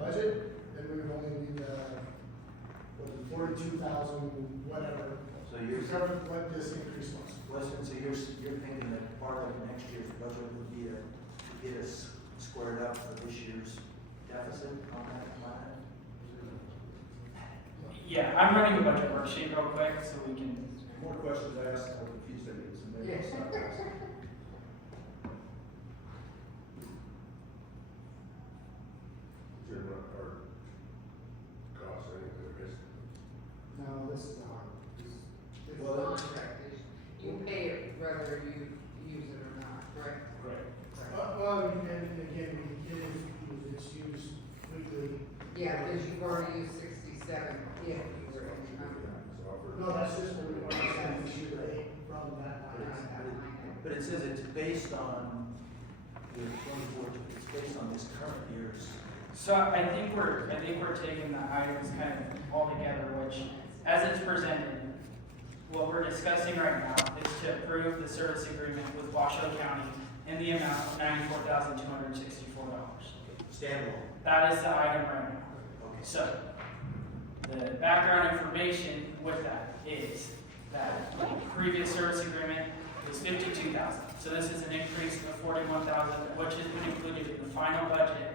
budget, then we would only need, 42,000, whatever. So you're, To cover what this increase was. Weston, so you're thinking that part of next year's budget would be to get us squared up for this year's deficit on that line? Yeah, I'm running a budget worksheet real quick so we can. More questions asked, more confused idiots, and maybe it's not asked. Jim, our cost, I guess. No, this is not. Well, Contract is, you pay it whether you use it or not, correct? Right. Well, and again, we did, it's used weekly. Yeah, because you've already used 67 if you were in the number. It's offered. No, that's just what we want to send this year, from that line. But it says it's based on the 24, it's based on this current year's. So I think we're taking the items kind of all together, which, as it's presented, what we're discussing right now is to approve the service agreement with Washoe County in the amount of $94,264. Standalone. That is the item right now. Okay. So, the background information with that is that the previous service agreement was $52,000. So this is an increase of $41,000, which has been included in the final budget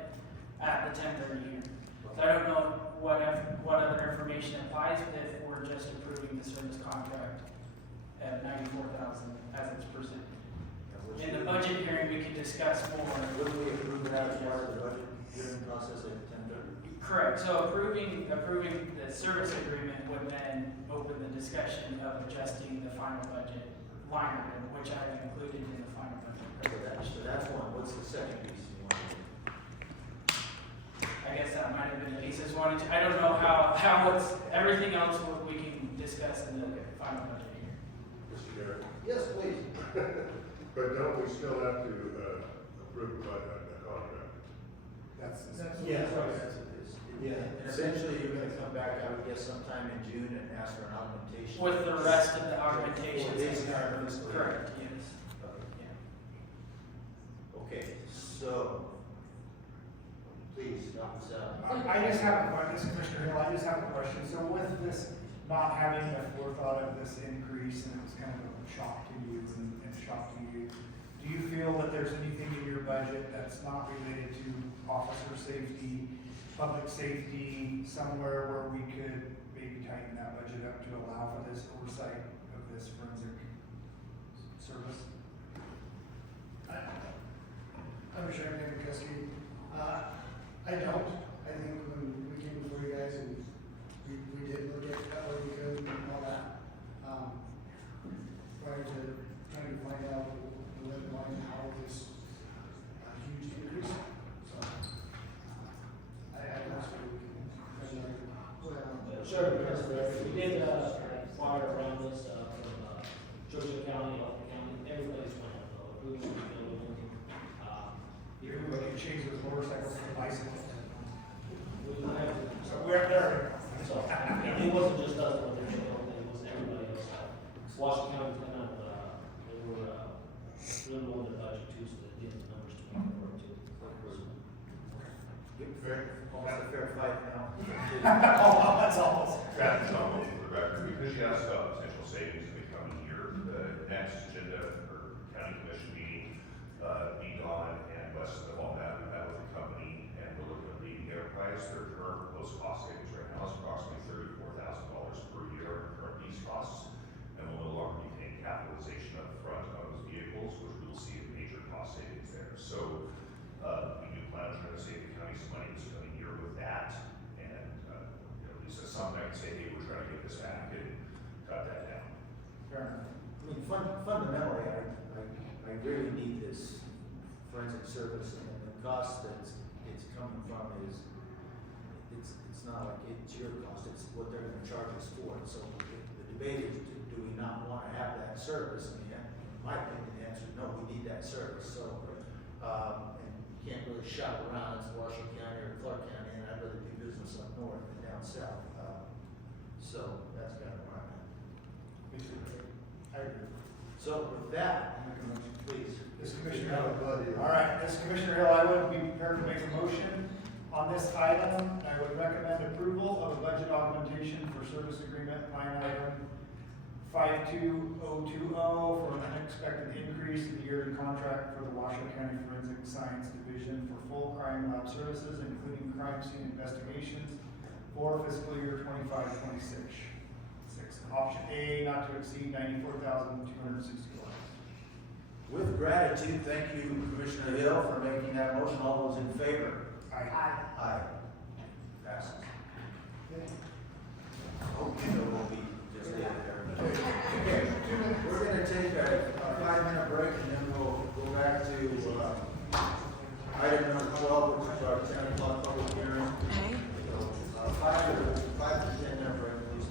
at the 10/30 year. So I don't know what other information applies if we're just approving the service contract at $94,000 as it's presented. In the budget hearing, we can discuss more. Wouldn't we approve that as part of the budget hearing process at 10:30? Correct, so approving the service agreement would then open the discussion of adjusting the final budget line item, which I've included in the final budget. So that's one. What's the second piece you want to do? I guess that might have been the pieces wanted to, I don't know how it's, everything else we can discuss in the final budget here. Mr. Garrett, Yes, please. but don't we still have to, approve a contract? That's. Yeah, that's what it is. Yeah, and eventually you're gonna come back, I would guess sometime in June and ask for an augmentation. With the rest of the augmentations. For this current fiscal year. Correct, yes. Yeah. Okay, so, please, I just have a question, this is Commissioner Hill, I just have a question. So with this not having the forethought of this increase, and it was kind of a shock to you and shock to you, do you feel that there's anything in your budget that's not related to officer safety, public safety, somewhere where we could maybe tighten that budget up to allow for this oversight of this forensic service? I'm sure I'm gonna cuss you. I don't. I think when we came before you guys and we did look at what we could and all that, prior to trying to find out the limit line, how this huge increase. So, I that's what we can. Well, Sure, because we did fire around this from Georgia County, Alfred County, everybody's went up, approving the building. Everybody changes the motorcycles to bicycles. We don't have to. So we're there. So, it wasn't just us, but it was everybody else. Washington County kind of, they were, really on the budget too, so they did the numbers to make it work too. almost a fair fight now. Oh, that's almost. That's almost for the record, because you asked about potential savings in the coming year, the next agenda for county commission meeting, me, Dawn, and Wes have all met, we met with the company, and we're looking at leading enterprise, their current proposed cost savings right now is approximately $34,000 per year in current lease costs, and we'll no longer be paying capitalization up front on those vehicles, which we will see a major cost savings there. So, we do plan on trying to save the county some money this coming year with that, and, at least at some point, say, hey, we're trying to get this back and cut that down. Fair enough. I mean, fundamentally, I really need this forensic service, and the cost that it's coming from is, it's not like it's your cost, it's what they're gonna charge us for it. So the debate is, do we not wanna have that service? And in my opinion, the answer is no, we need that service. So, and you can't really shop around, it's Washington County or Clark County, and I'd rather do business up north than down south. So that's kind of where I'm at. I agree. So with that, please. This Commissioner Hill. All right, this Commissioner Hill, I would be prepared to make a motion On this item, I would recommend approval of a budget augmentation for service agreement line item 52020 for an unexpected increase in the yearly contract for the Washoe County Forensic Science Division for full crime lab services, including crime scene investigations for fiscal year 25-26. Option A, not to exceed $94,260. With gratitude, thank you, Commissioner Hill, for making that motion. All those in favor? Aye. Aye. Passes. Hope you know we'll be just there. Okay, we're gonna take a 5-minute break and then we'll go back to, item number 12, which is our 10 o'clock public hearing. So, 5 to 10 minute break, please.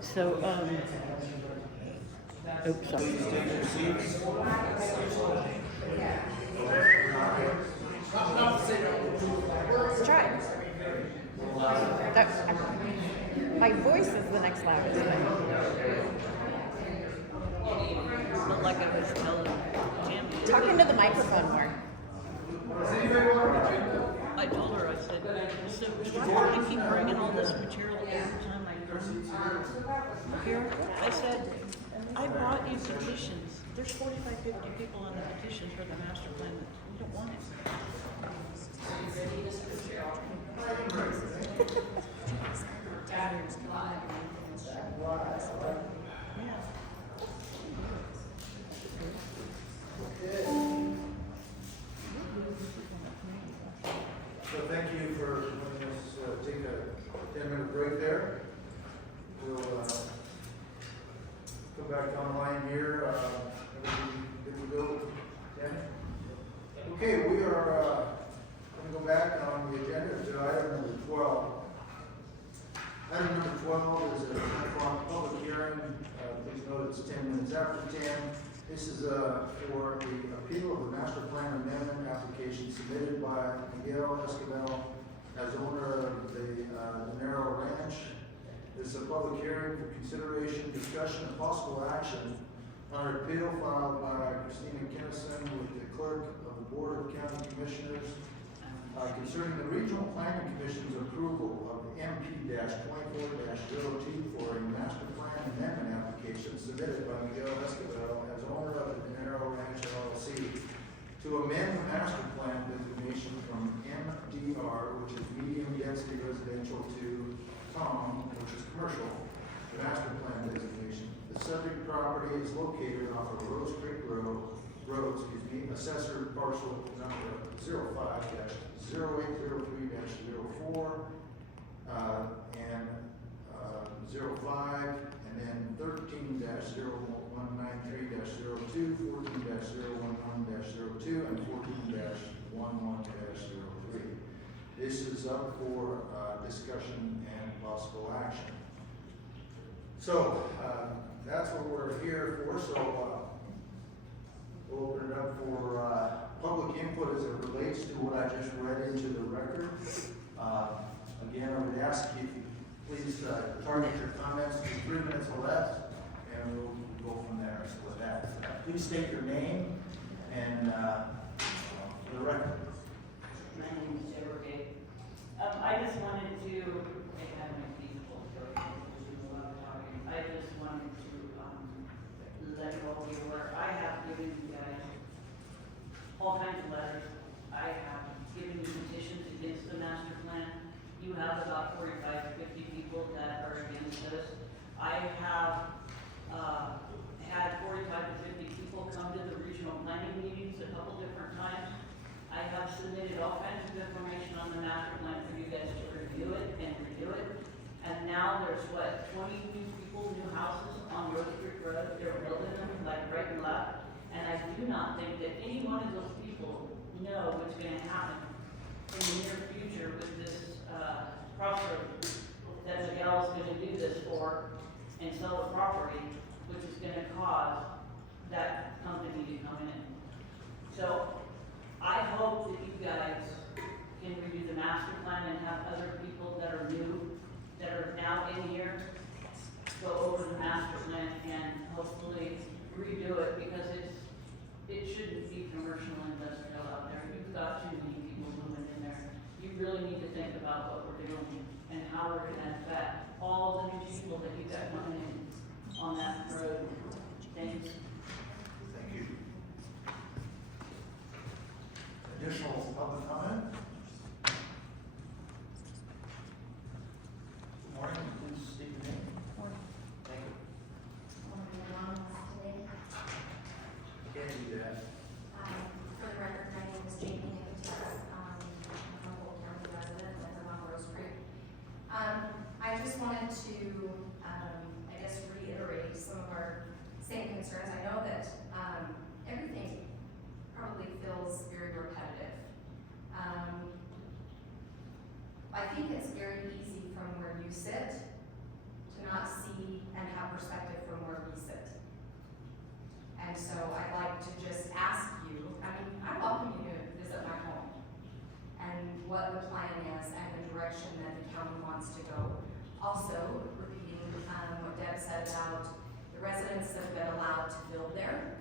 So, oops, sorry. Please take your seats. Let's try. My voice is the next loudest. Felt like I was telling Jim. Talk into the microphone more. I told her, I said, why do you keep bringing all this material every time I come here? I said, I brought you petitions. There's 45, 50 people on the petition for the master plan. We don't want it. So thank you for letting us take a 10-minute break there. We'll come back online here. Did we go, Dan? Okay, we are go back on the agenda to item number 12. Item number 12 is a public hearing. Please note it's 10 minutes after 10. This is for the appeal of the master plan amendment application submitted by Miguel ESQUIBEL as owner of the DINERO Ranch. This is a public hearing for consideration, discussion, and possible action on an appeal filed by Christina Kinnison with the clerk of the Board of County Commissioners concerning the Regional Planning Commission's approval of MP-24-02 for a master plan amendment application submitted by Miguel ESQUIBEL as owner of the DINERO Ranch LLC to amend the master plan designation from MDR, which is medium density residential, to COM, which is commercial, the master plan designation. The subject property is located off of Rose Creek Road, assessor parcel number 05-0803-04, and 05, and then 13-0193-02, 14-011-02, and 14-11-03. This is up for discussion and possible action. So, that's what we're here for, so we'll open it up for public input as it relates to what I just read into the record. Again, I would ask you if you please target your comments to 3 minutes or less, and we'll go from there. So with that, please state your name and for the record. My name is Cerri. I just wanted to make that my feasible, so I just wanted to let all of you aware. I have given you guys all kinds of letters. I have given you petitions against the master plan. You have about 45 to 50 people that are against us. I have had 45 to 50 people come to the regional planning meetings a couple different times. I have submitted all kinds of information on the master plan for you guys to review it and redo it. And now there's what, 20 new people, new houses on Rose Creek Road. They're building them like right and left. And I do not think that any one of those people know what's going to happen in the near future with this crossroad that Miguel is going to do this for and sell the property, which is going to cause that company to come in. So I hope that you guys can review the master plan and have other people that are new, that are now in here, go over the master plan and hopefully redo it, because it shouldn't be commercial and industrial out there. You've got too many people moving in there. You really need to think about what we're doing and how we're gonna affect all the new people that you got coming in on that road. Thanks. Thank you. Additional public comment? Good morning, please state your name. Thank you. Can't do that. For the record, my name is Jamie Nicodemus. I'm a Humboldt County resident, I live on Rose Creek. I just wanted to, I guess, reiterate some of our same concerns. I know that everything probably feels very repetitive. I think it's very easy from where you sit to not see and have perspective from where we sit. And so I'd like to just ask you, I welcome you to visit my home and what the plan is and the direction that the county wants to go. Also, repeating what Deb said about the residents that have been allowed to build there.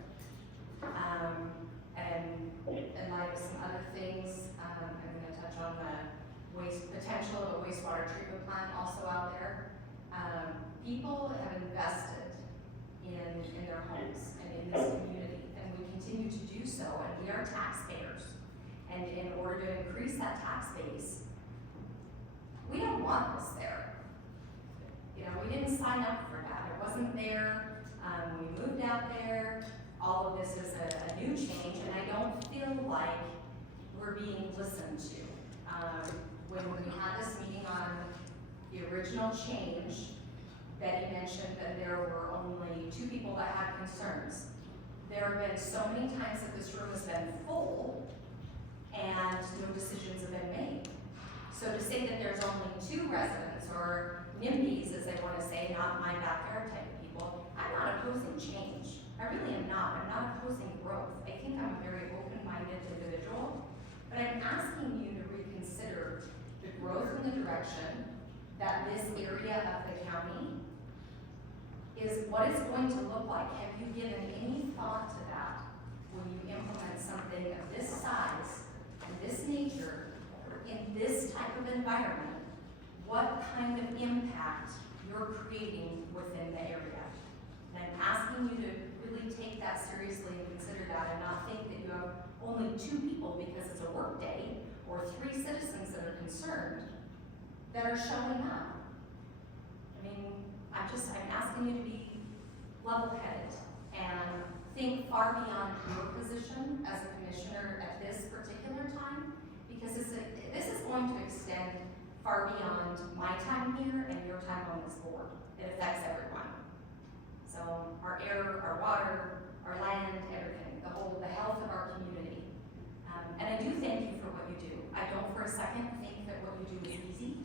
And in light of some other things, I'm gonna touch on the potential of a wastewater treatment plant also out there. People have invested in their homes and in this community, and we continue to do so, and we are taxpayers. And in order to increase that tax base, we don't want this there. You know, we didn't sign up for that. It wasn't there. We moved out there. All of this is a new change, and I don't feel like we're being listened to. When we had this meeting on the original change, Betty mentioned that there were only 2 people that had concerns. There have been so many times that this room has been full, and no decisions have been made. So to say that there's only 2 residents, or NIMBYs, as they want to say, not my backyard type of people, I'm not opposing change. I really am not. I'm not opposing growth. I think I'm a very open-minded individual, but I'm asking you to reconsider the growth in the direction that this area of the county is, what it's going to look like. Have you given any thought to that when you implement something of this size and this nature in this type of environment? What kind of impact you're creating within the area? And I'm asking you to really take that seriously and consider that, and not think that you have only 2 people because it's a work day, or 3 citizens that are concerned that are showing up. I mean, I'm asking you to be level-headed and think far beyond your position as a commissioner at this particular time, because this is going to extend far beyond my time here and your time on this board. It affects everyone. So our air, our water, our land, everything, the health of our community. And I do thank you for what you do. I don't for a second think that what you do is easy.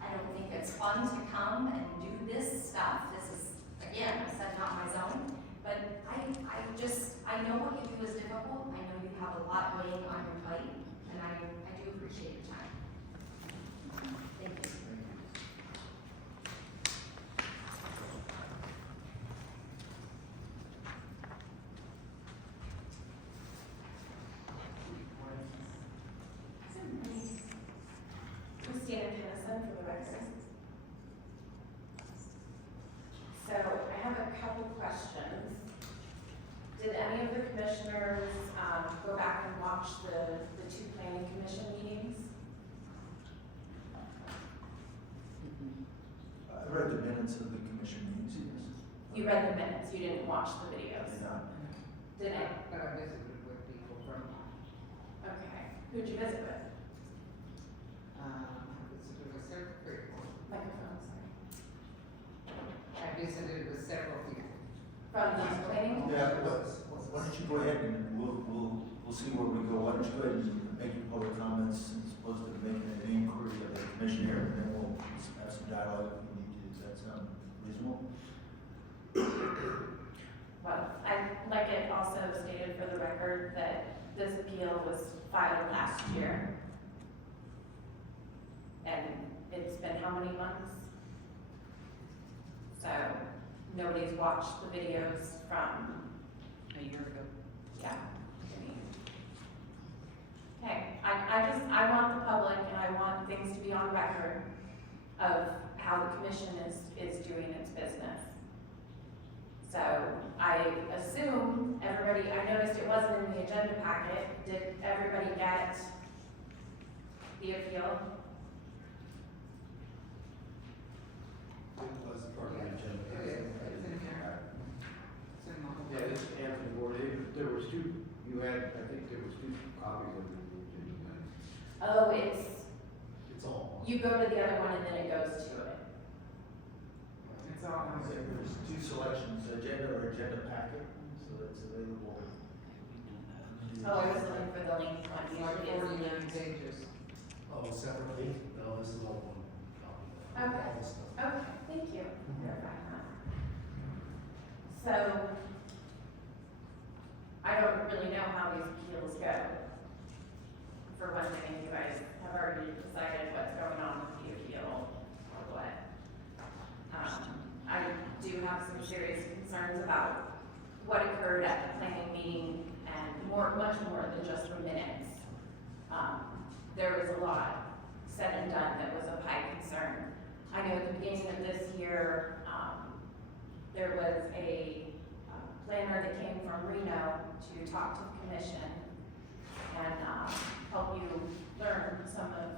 I don't think it's fun to come and do this stuff. This is, again, I said not my zone, but I know what you do is difficult. I know you have a lot weighing on your plate, and I do appreciate your time. Thank you. Christina Kennison for the record. So I have a couple questions. Did any of the commissioners go back and watch the 2 planning commission meetings? I read the minutes of the commission meetings, yes. You read the minutes, you didn't watch the videos? Did not. Did I? But I visited with people from, Okay. Who'd you visit with? visited with several people. Microphone, sorry. I visited with several people. From the planning? Yeah, why don't you go ahead and we'll see where we go. Why don't you go ahead and make your public comments as opposed to making an inquiry of the commissioner, and then we'll have some dialogue if we need to. Does that sound reasonable? Well, like it also stated for the record that this appeal was filed last year. And it's been how many months? So nobody's watched the videos from A year ago. yeah. Okay, I want the public and I want things to be on record of how the commission is doing its business. So I assume everybody, I noticed it wasn't in the agenda packet. Did everybody get the appeal? It was part of the agenda. It is, it's in there. It's in the whole. Yeah, this is Anthony Ward. There was 2, you had, I think there was 2 copies of it. Oh, it's, It's all. you go to the other one and then it goes to it. It's all on there. There's 2 selections, agenda or agenda packet, so it's available. Oh, I was looking for the link one. It's like Usually it's 49 pages. Oh, separately? No, this is all one copy. Okay. All the stuff. Okay, thank you. Verifying that. So, I don't really know how these appeals go. For one thing, you guys have already decided what's going on with the appeal or what. I do have some serious concerns about what occurred at the planning meeting and much more than just the minutes. There was a lot said and done that was of high concern. I know at the beginning of this year, there was a planner that came from Reno to talk to the commission and help you learn some of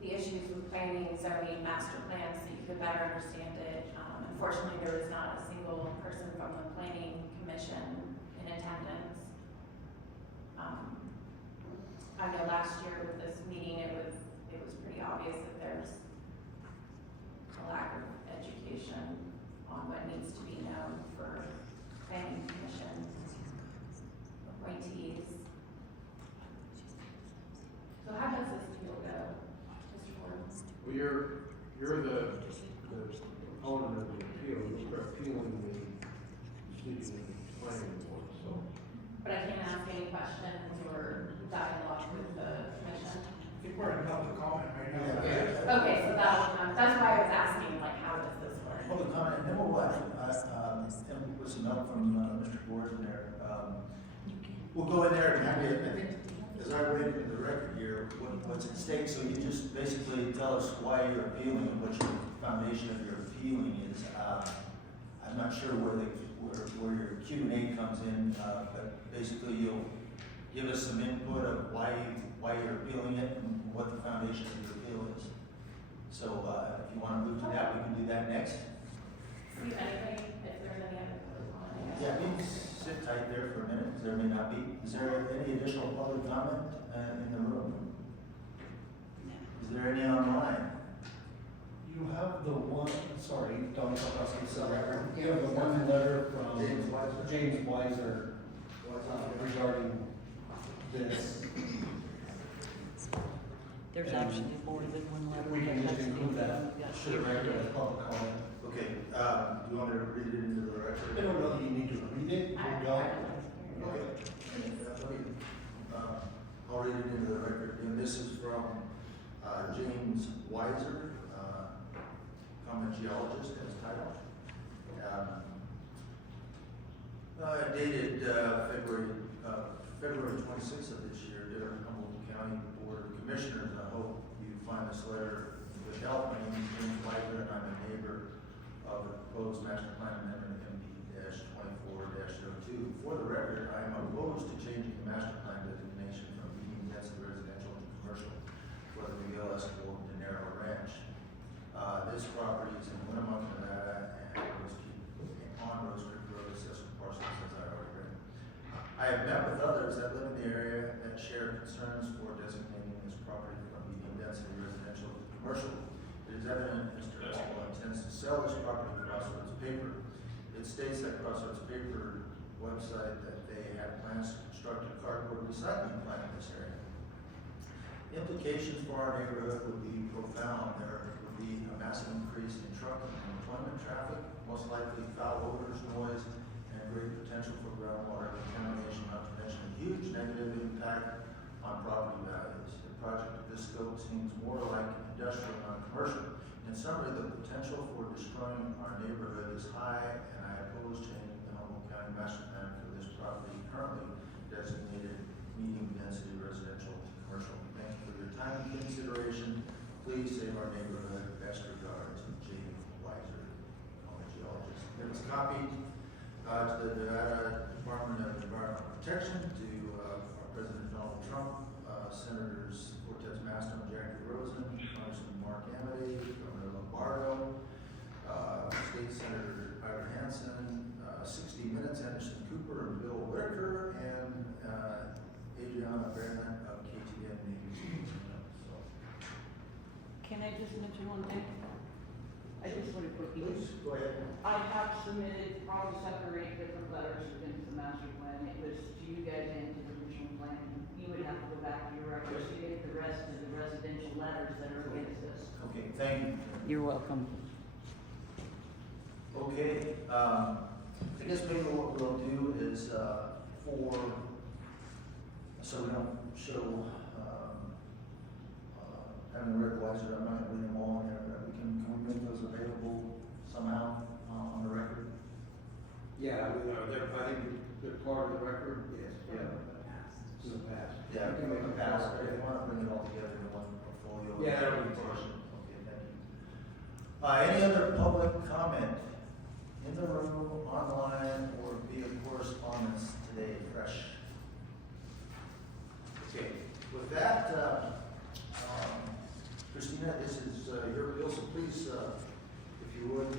the issues with planning, zoning, master plans, so you could better understand it. Unfortunately, there was not a single person from the planning commission in attendance. I know last year with this meeting, it was pretty obvious that there's a lack of education on what needs to be known for planning commission appointees. Well, you're the opponent of the appeal, you're appealing the city planning board, so. But I can't ask any questions or dialogue with the commission. I think we're in public comment right now. Okay, so that'll come, that's why I was asking, like, how does this work? Public comment, and then we'll actually, and with some help from, Mr. Gordon there, we'll go in there and have you, I think, as I read into the record here, what's at stake, so you just basically tell us why you're appealing and what your foundation of your appealing is. I'm not sure where your Q and A comes in, but basically you'll give us some input of why you're appealing it and what the foundation of your appeal is. So, if you wanna move to that, we can do that next. See if anybody, if there's any other comments. Yeah, we can sit tight there for a minute, because there may not be. Is there any additional public comment in the room? Is there any online? You have the one, sorry, Don Kowalski, you have the one letter from James Weiser regarding this. There's actually more than one letter. We can just include that, Yeah. should have read it as public comment. Okay, do you want me to read it into the record? I don't know that you need to read it, you don't. Okay. I'll read it into the record, and this is from James Weiser, I'm a geologist, as title. Dated February 26th of this year, dear Humboldt County Board of Commissioners, I hope you find this letter with help. My name is James Weiser, and I'm a neighbor of the proposed master plan amendment MD-24-02. For the record, I am opposed to changing the master plan designation from medium density residential to commercial for the MIGUEL ESQUIBEL DINERO Ranch. This property is in Winnemucca, Nevada, and on Rose Creek Road, assessment parcels, as I already read. I have met with others that live in the area that share concerns for designating this property from medium density residential to commercial. It is evident Mr. Esquibel intends to sell this property to Crossroads Paper. It states that Crossroads Paper website that they have plans to construct a cardboard recycling plant in this area. Implications for our neighborhood would be profound. There would be a massive increase in trucking and employment traffic, most likely foul odors, noise, and great potential for groundwater contamination, not to mention a huge negative impact on property values. A project of this scope seems more like industrial, not commercial. In summary, the potential for destroying our neighborhood is high, and I oppose changing the Humboldt County master plan for this property currently designated medium density residential to commercial. Thank you for your time and consideration. Please save our neighborhood. Best regards, James Weiser, I'm a geologist. It was copied to the Nevada Department of Environmental Protection, to our President Donald Trump, Senators Cortez Masto and Jackie Rosen, Congressman Mark Amity, Governor Lombardo, State Senator Ira Hansen, 60 Minutes, Anderson Cooper and Bill Whitaker, and Adriana Behrman of KTN News. So, Can I just mention one thing? I just want to quickly. please, go ahead. I have submitted probably 7 or 8 different letters against the master plan. It was to you guys and to the original plan. You would have to go back to your records to get the rest of the residential letters that are against us. Okay, thank you. You're welcome. Okay, I guess maybe what we'll do is, so we don't show, having read Weiser, I'm not gonna read them all in there, but can we make those available somehow, on the record? Yeah, I think they're part of the record. Yes. Yeah. In the past. Yeah, we can make a pass, but if you wanna bring it all together in one portfolio. Yeah, that'll be presentation. Okay, thank you. Any other public comment in the room, online, or via correspondence today, fresh? Okay, with that, Christina, this is your bill, so please, if you would,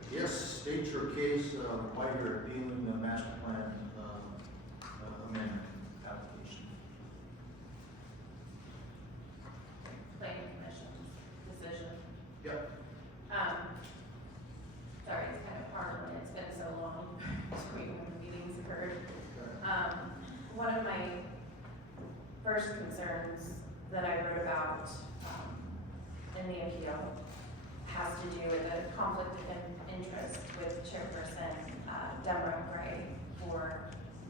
I guess, state your case, why you're appealing the master plan amendment application. Planning Commission's decision. Yep. Sorry, it's kind of hard when it's been so long between when the meetings occurred. One of my first concerns that I wrote about, in the appeal has to do with a conflict of interest with Chairperson DINERO Gray for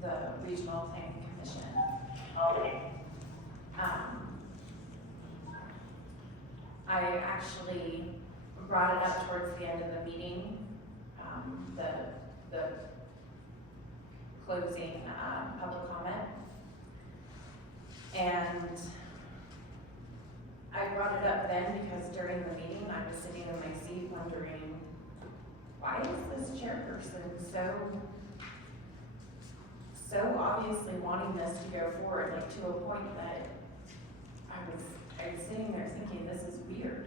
the Regional Planning Commission. I actually brought it up towards the end of the meeting, the closing public comment. And I brought it up then because during the meeting, I was sitting in my seat wondering, why is this chairperson so obviously wanting this to go forward, like to a point that I was sitting there thinking, this is weird.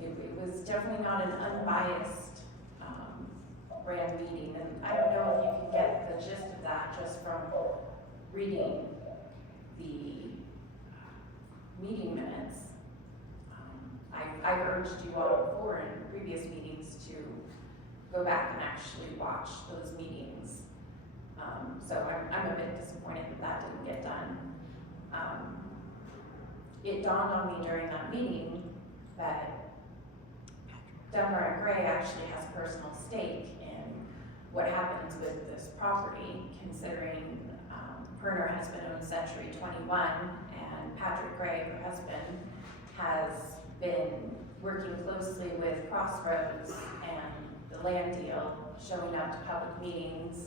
It was definitely not an unbiased ran meeting, and I don't know if you can get the gist of that just from reading the meeting minutes. I've urged you all before in previous meetings to go back and actually watch those meetings. So I'm a bit disappointed that that didn't get done. It dawned on me during that meeting that DINERO Gray actually has a personal stake in what happens with this property, considering Perner has been owned Century 21, and Patrick Gray, her husband, has been working closely with Crossroads and the land deal, showing up to public meetings,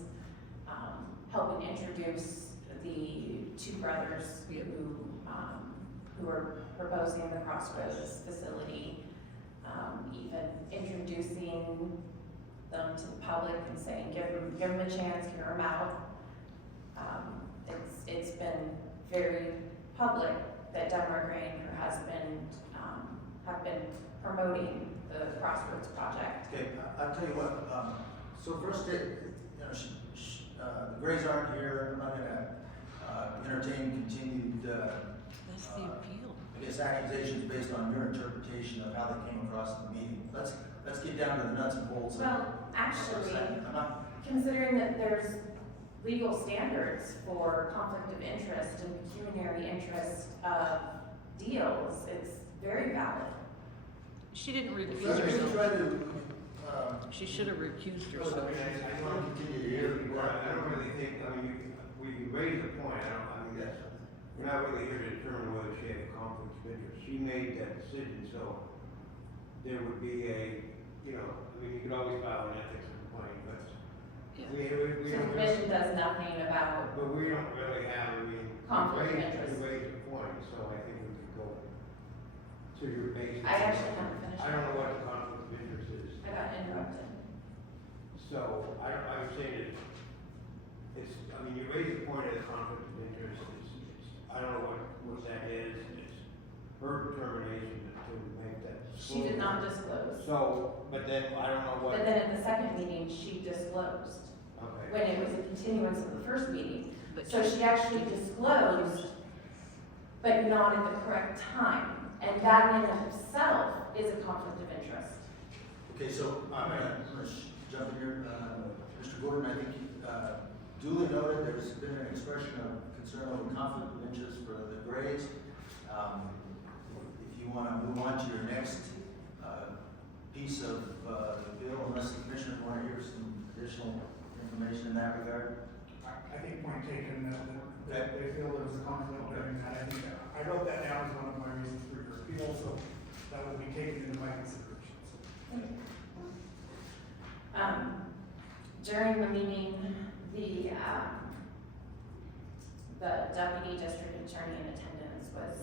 helping introduce the two brothers who are proposing the Crossroads facility, even introducing them to the public and saying, give them a chance, hear them out. It's been very public that DINERO Gray and her husband have been promoting the Crossroads project. Okay, I'll tell you what, so first, the Grays aren't here, I'm not gonna entertain continued, That's the appeal. I guess accusations based on your interpretation of how they came across in the meeting. Let's get down to the nuts and bolts. Well, actually, I'm not, considering that there's legal standards for conflict of interest and pecuniary interest of deals, it's very valid. She didn't recuse let me try herself. to, She should have recused I herself. want to continue to hear. I don't really think, I mean, we raised the point, I mean, that's, we're not really here to determine whether she had a conflict of interest. She made that decision, so there would be a, I mean, you could always file an ethics complaint, but we The don't commission does nothing about, but we don't really have, I mean, conflict of we interest. raised the point, so I think we could go to your basis. I actually haven't finished. I don't know what the conflict of interest is. I got interrupted. So, I would say that it's, I mean, you raise the point of the conflict of interest, I don't know what that is, it's her determination to make that. She did not disclose. So, but then, I don't know what. But then at the second meeting, she disclosed, Okay. when it was a continuance of the first meeting. But So she actually disclosed, but not at the correct time. And that in of itself is a conflict of interest. okay, so I'm gonna jump in here. Mr. Gordon, I think duly noted, there's been an expression of concern over conflict of interest for the Grays. If you want to move on to your next piece of the bill, unless the commissioners want to hear some additional information in that regard. I think point taken, Okay. that they feel there was a conflict during that. I think I wrote that down as one of my reasons for your appeal, so that will be taken into my consideration. During the meeting, the deputy district attorney in attendance was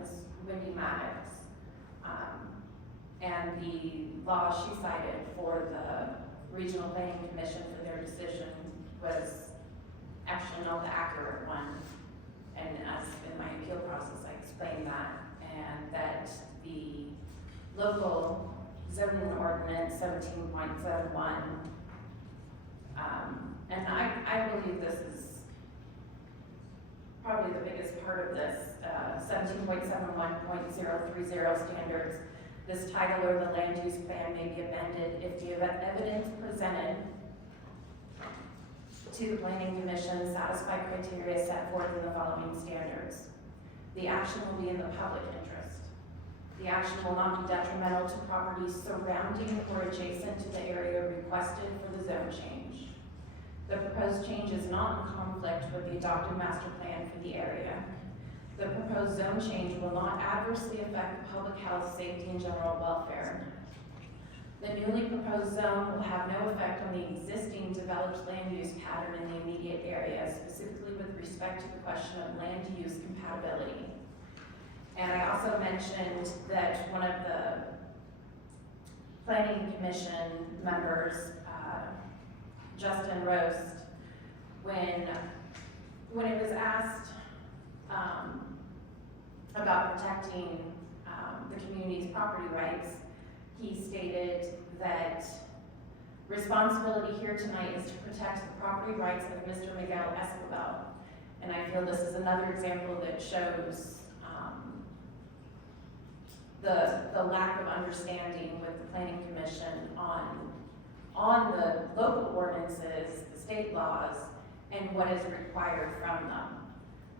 Ms. Wendy Maddox. And the law she cited for the Regional Planning Commission for their decision was actually not the accurate one. And as in my appeal process, I explained that, and that the local zoning ordinance 17.71, and I believe this is probably the biggest part of this, 17.71.030 standards. This title or the land use plan may be amended if the evidence presented to the Planning Commission satisfy criteria set forth in the following standards. The action will be in the public interest. The action will not be detrimental to properties surrounding or adjacent to the area requested for the zone change. The proposed change is not in conflict with the adopted master plan for the area. The proposed zone change will not adversely affect the public health, safety, and general welfare. The newly proposed zone will have no effect on the existing developed land use pattern in the immediate area, specifically with respect to the question of land use compatibility. And I also mentioned that one of the planning commission members, Justin Roast, when it was asked about protecting the community's property rights, he stated that responsibility here tonight is to protect the property rights of Mr. Miguel ESQUIBEL. And I feel this is another example that shows the lack of understanding with the planning commission on the local ordinances, the state laws, and what is required from them.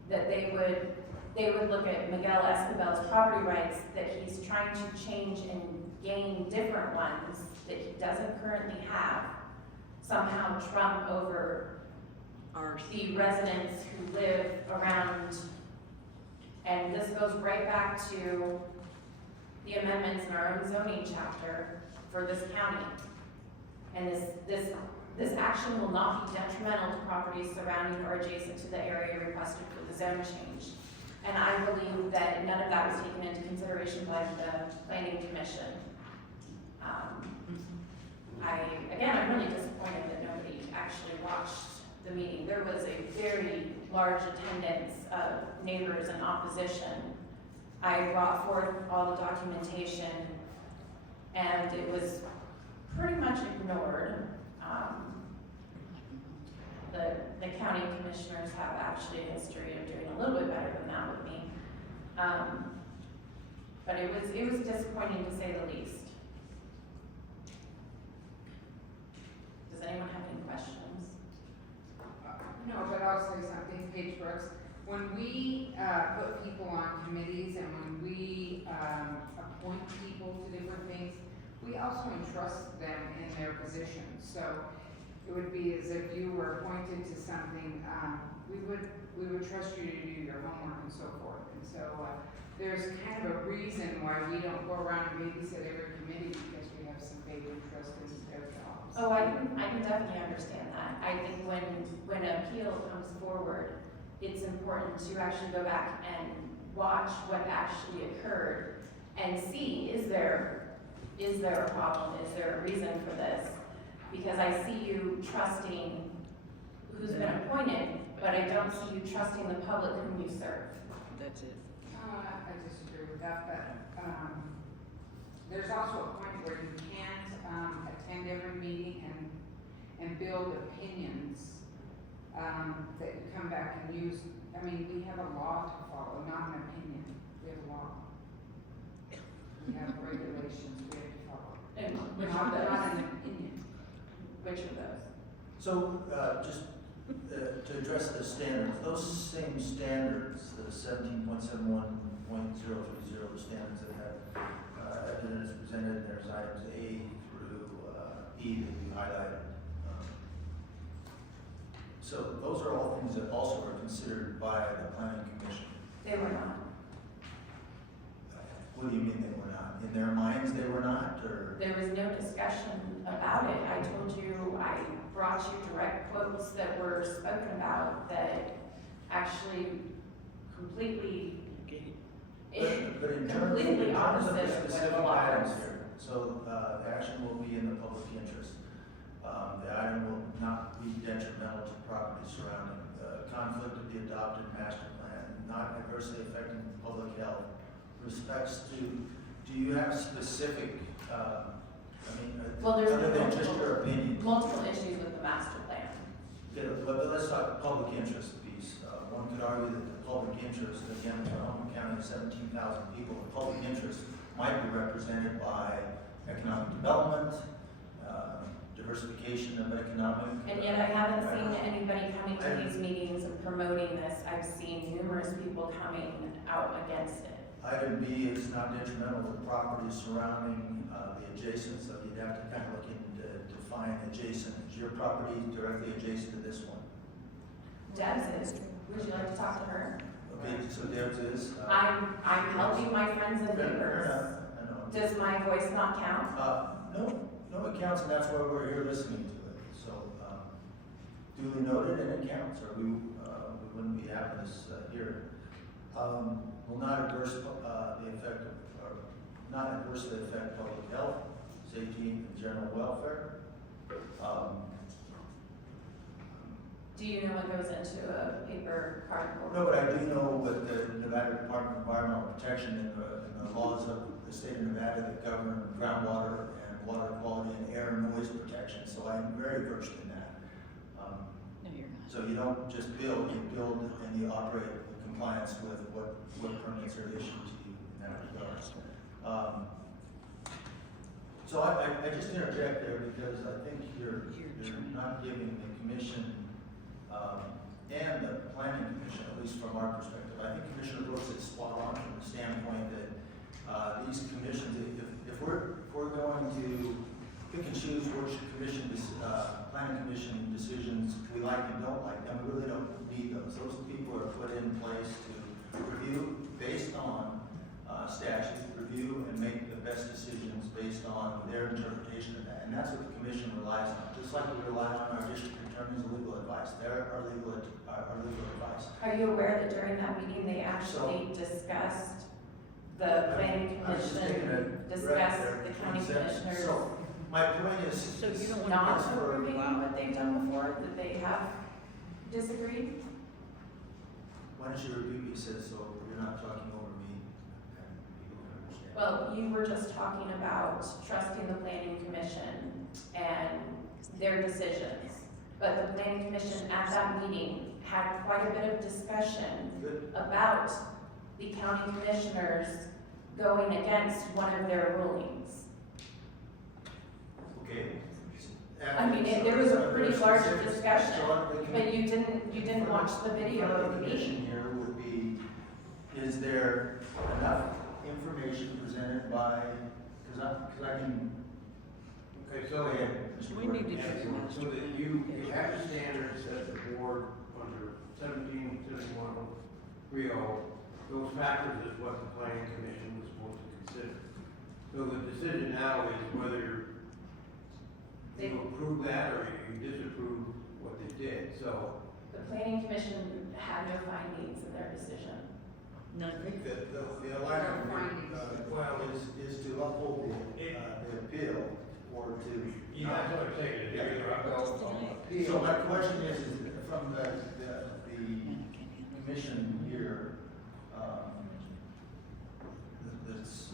That they would look at Miguel ESQUIBEL's property rights that he's trying to change and gain different ones that he doesn't currently have, somehow trump over the residents who live around. And this goes right back to the amendments in our own zoning chapter for this county. And this action will not be detrimental to properties surrounding or adjacent to the area requested for the zone change. And I believe that none of that was taken into consideration by the planning commission. I'm really disappointed that nobody actually watched the meeting. There was a very large attendance of neighbors in opposition. I brought forth all the documentation, and it was pretty much ignored. The county commissioners have actually a history of doing a little bit better than that with me. But it was disappointing to say the least. Does anyone have any questions? No, but I'll say something, Paige Brooks. When we put people on committees and when we appoint people to different things, we also entrust them in their positions. So it would be as if you were appointed to something, we would trust you to do your homework and so forth. And so there's kind of a reason why we don't go around and babysit every committee, because we have some big interest in their jobs. Oh, I can definitely understand that. I think when an appeal comes forward, it's important to actually go back and watch what actually occurred and see, is there a problem? Is there a reason for this? Because I see you trusting who's been appointed, but I don't see you trusting the public whom you serve. That's it. I disagree with that, but there's also a point where you can't attend every meeting and build opinions that you come back and use. I mean, we have a law to follow, not an opinion. We have a law. We have regulations we have to follow. And which of those? Not an opinion. Which of those? So, just to address the standards, those same standards, the 17.71.030, the standards that have evidence presented, there's items A through E that we highlighted. So those are all things that also are considered by the planning commission. They were not. What do you mean they were not? In their minds they were not, or? There was no discussion about it. I told you, I brought you direct quotes that were spoken about that actually completely, But in terms completely of opposite the of specific what the law items is. here, so the action will be in the public interest. The item will not be detrimental to property surrounding the conflict of the adopted master plan, not adversely affecting public health. Respects to, do you have specific, Well, there's other than just your opinion? multiple issues with the master plan. Yeah, but let's talk public interest piece. One could argue that the public interest, again, for Humboldt County, 17,000 people, the public interest might be represented by economic development, diversification of economic. And yet I haven't seen anybody coming to these meetings and promoting this. I've seen numerous people coming out against it. Item B is not detrimental to the property surrounding, the adjacent, so you'd have to kind of look into, define adjacent. Is your property directly adjacent to this one? Deb's is, would you like to talk to her? Okay, so Deb's is. I'm helping my friends and Fair neighbors. enough, I know. Does my voice not count? No, it counts, and that's why we're here listening to it. So, duly noted, and it counts, or we wouldn't be having this here. Will not adverse, the effect of, or not adversely affect public health, safety, and general welfare. Do you know what goes into a paper cardboard? No, but I do know what the Nevada Department of Environmental Protection and the laws of the state of Nevada that govern groundwater and water quality and air and noise protection, so I'm very versed in that. No, you're not. So you don't just build, you build and you operate in compliance with what permits are issued to you in that regard. So I just interject there because I think you're not giving the commission, and the planning commission, at least from our perspective. I think Commissioner Brooks is spot on from the standpoint that, these commissions, if we're going to pick and choose which planning commission decisions we like and don't like, then we really don't need those. Those people are put in place to review based on, statute, review and make the best decisions based on their interpretation of that. And that's what the commission relies on, just like we rely on our district attorney's legal advice. They're our legal advice. Are you aware that during that meeting, they actually discussed the planning I was just taking commission, a discussed breath there. the county commissioners So, my point is. So you don't want not is for- approving what they've done before, that they have disagreed? Why don't you repeat what you said, so you're not talking over me and people can understand? Well, you were just talking about trusting the planning commission and their decisions. But the planning commission at that meeting had quite a bit of discussion Good. about the county commissioners going against one of their rulings. Okay. I mean, there was a pretty large So, discussion, the but you didn't watch the video of the commission meeting. here would be, is there enough information presented by, because I can. Okay, Go so. ahead, Mr. We need to Burke. do this. So that you have the standards that the board under 177130, those factors is what the planning commission was supposed to consider. So the decision now is whether you approve that or you disapprove what they did, so. The planning commission had no findings in their decision. I think that the alignment, is to uphold the appeal or to. Yeah, that's what I'm saying, is you're gonna uphold on appeal. So my question is from the commission here, that's,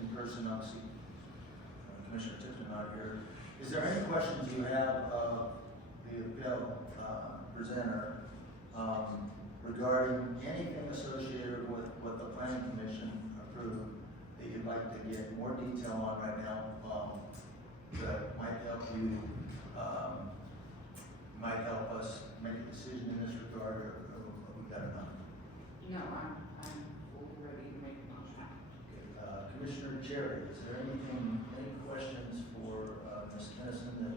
in person, obviously, Commissioner Tipton not here. Is there any questions you have of the appeal, presenter, regarding anything associated with what the planning commission approved that you'd like to get more detail on right now, that might help you, might help us make a decision in this regard, or we've got enough? No, I'm fully ready to make a motion. Okay, Commissioner Cerri, is there anything, any questions for, Ms. Tennyson that,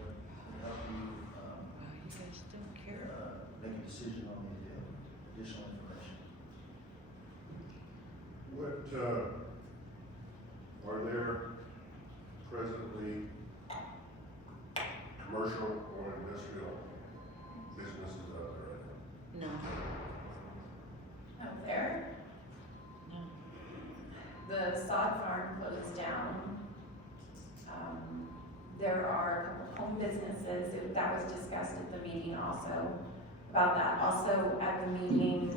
would help you, Wow, you guys don't care. make a decision on the additional information? What, are there presently commercial or industrial businesses out there right now? No, Out there, no. the sod farm closed down. There are a couple home businesses, that was discussed at the meeting also, about that. Also at the meeting,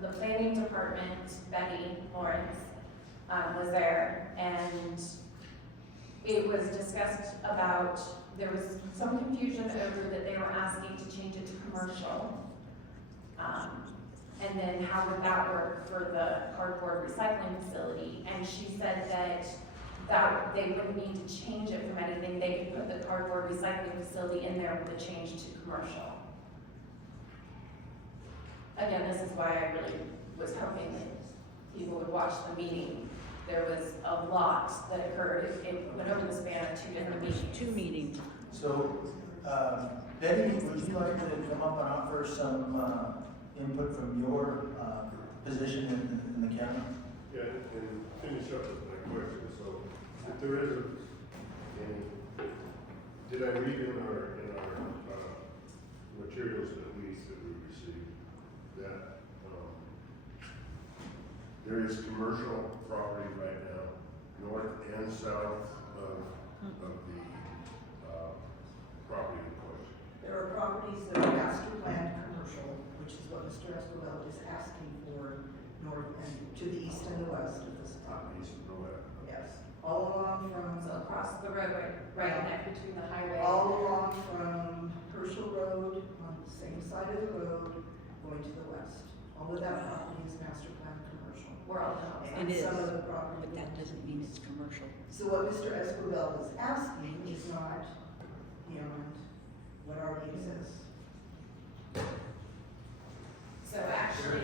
the planning department, Betty Lawrence, was there, and it was discussed about, there was some confusion over that they were asking to change it to commercial. And then how would that work for the cardboard recycling facility? And she said that that they wouldn't need to change it from anything. They could put the cardboard recycling facility in there with the change to commercial. Again, this is why I really was hoping that people would watch the meeting. There was a lot that occurred. It went over the span of 2 different meetings. 2 meetings. So, Betty, would you like to come up and offer some input from your position in the county? Yeah, and finish up with my question, so if there is a, did I read in our materials that we received that, there is commercial property right now, north and south of the, property in question? There are properties that are master planned commercial, which is what Mr. Esquivel is asking for, north and to the east and the west of this property. East and west. Yes, all along from. So across the roadway, right next between the highway. All along from Herschel Road, on the same side of the road, going to the west. All of that property is master planned commercial. Where all the homes And It is, some of the property. but that doesn't mean it's commercial. So what Mr. Esquivel is asking is not beyond what already exists. So actually,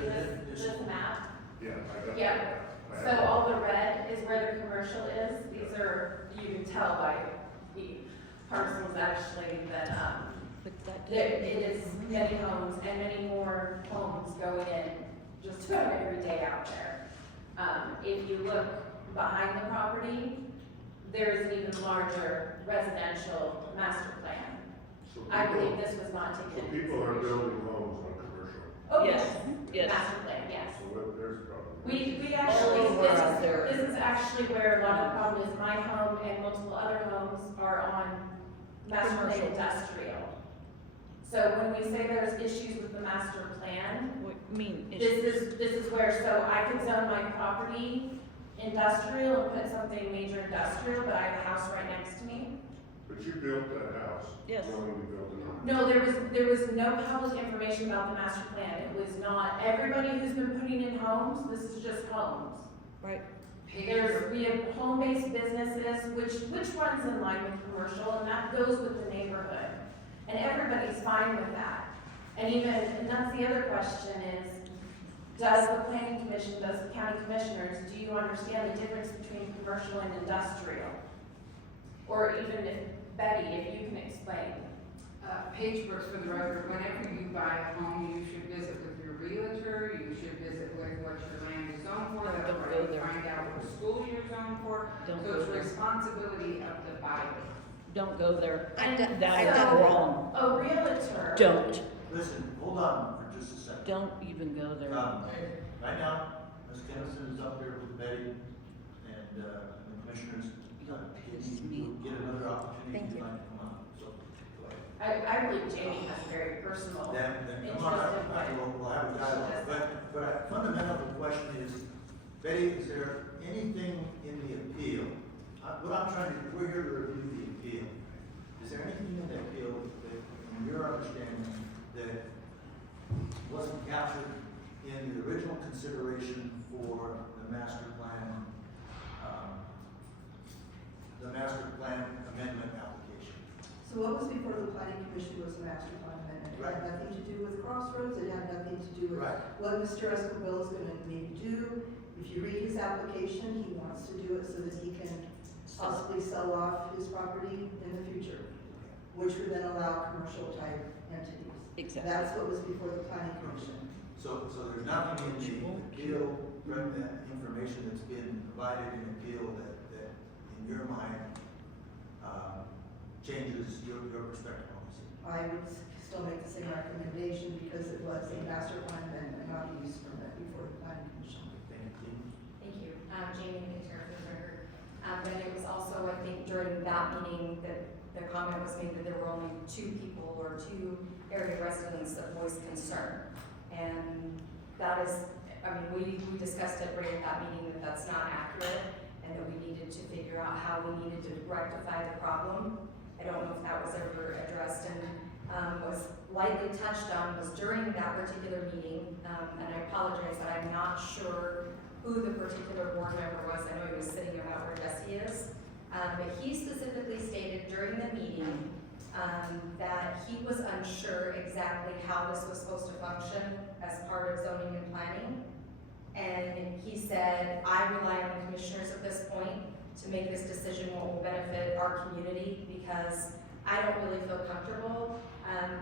this map, Yeah, I got. yeah, I so have- all the red is where the commercial is. These are, you can tell by the parcels actually that, But that there, doesn't it mean is it's many homes and many more homes going in just about every day out there. If you look behind the property, there is an even larger residential master plan. So I people- believe this was not So taken. into people are consideration. building homes on commercial, Oh, Yes, yes, yes. master plan, yes. so there's a problem. We actually, All around there. this is actually where a lot of the problem is. My home and multiple other homes are on master plan Commercial. industrial. So when we say there's issues with the master plan, What you mean? this is where, so I could zone my property industrial and put something major industrial, but I have a house right next to me. But you built that house. Yes. Knowing you built it on. No, there was no public information about the master plan. It was not, everybody who's been putting in homes, this is just homes. Right. We have home-based businesses, which runs in line with commercial, and that goes with the neighborhood. And everybody's fine with that. And that's the other question is, does the planning commission, does the county commissioners, do you understand the difference between commercial and industrial? Or even if, Betty, if you can explain. Paige Brooks, for the record, whenever you buy a home, you should visit with your realtor, you should visit with what your land is zoned for, that's Don't where go you there. find out what school you're zoned for. Don't So go it's there. responsibility of the buyer. Don't go there. I've done- That I've is done- wrong. A realtor. Don't, Listen, hold on for just a second. don't even go there. Right now, Ms. Kennison is up here with Betty and the commissioners. You'll get another opportunity Thank if you. you'd like to come on, so go ahead. I believe Jamie has a very personal Then interest come on up, in we'll have a dialogue. But fundamental question is, Betty, is there anything in the appeal? What I'm trying to, we're here to review the appeal. Is there anything in the appeal that, from your understanding, that wasn't captured in the original consideration for the master plan amendment application? So what was before the planning commission was a master plan amendment. It had nothing to do with crossroads, it had nothing to do with Right. what Mr. Esquivel is gonna maybe do. If you read his application, he wants to do it so that he can possibly sell off his property in the future, which would then allow commercial type entities. Exactly. That's what was before the planning commission. So there's nothing in the appeal, that information that's been provided in appeal that in your mind, changes your perspective on this? I would still make the same recommendation because it was a master plan amendment, not a use permit before the planning commission. Thank you. Thank you. Jamie McIntyre for the record. But it was also, I think, during that meeting that the comment was made that there were only 2 people or 2 area residents that voiced concern. And that is, I mean, we discussed it right at that meeting that that's not accurate and that we needed to figure out how we needed to rectify the problem. I don't know if that was ever addressed and was lightly touched on was during that particular meeting. And I apologize that I'm not sure who who the particular board member was. I know he was sitting about where Jesse is. But he specifically stated during the meeting that he was unsure exactly how this was supposed to function as part of zoning and planning. And he said, I rely on the commissioners at this point to make this decision what will benefit our community, because I don't really feel comfortable.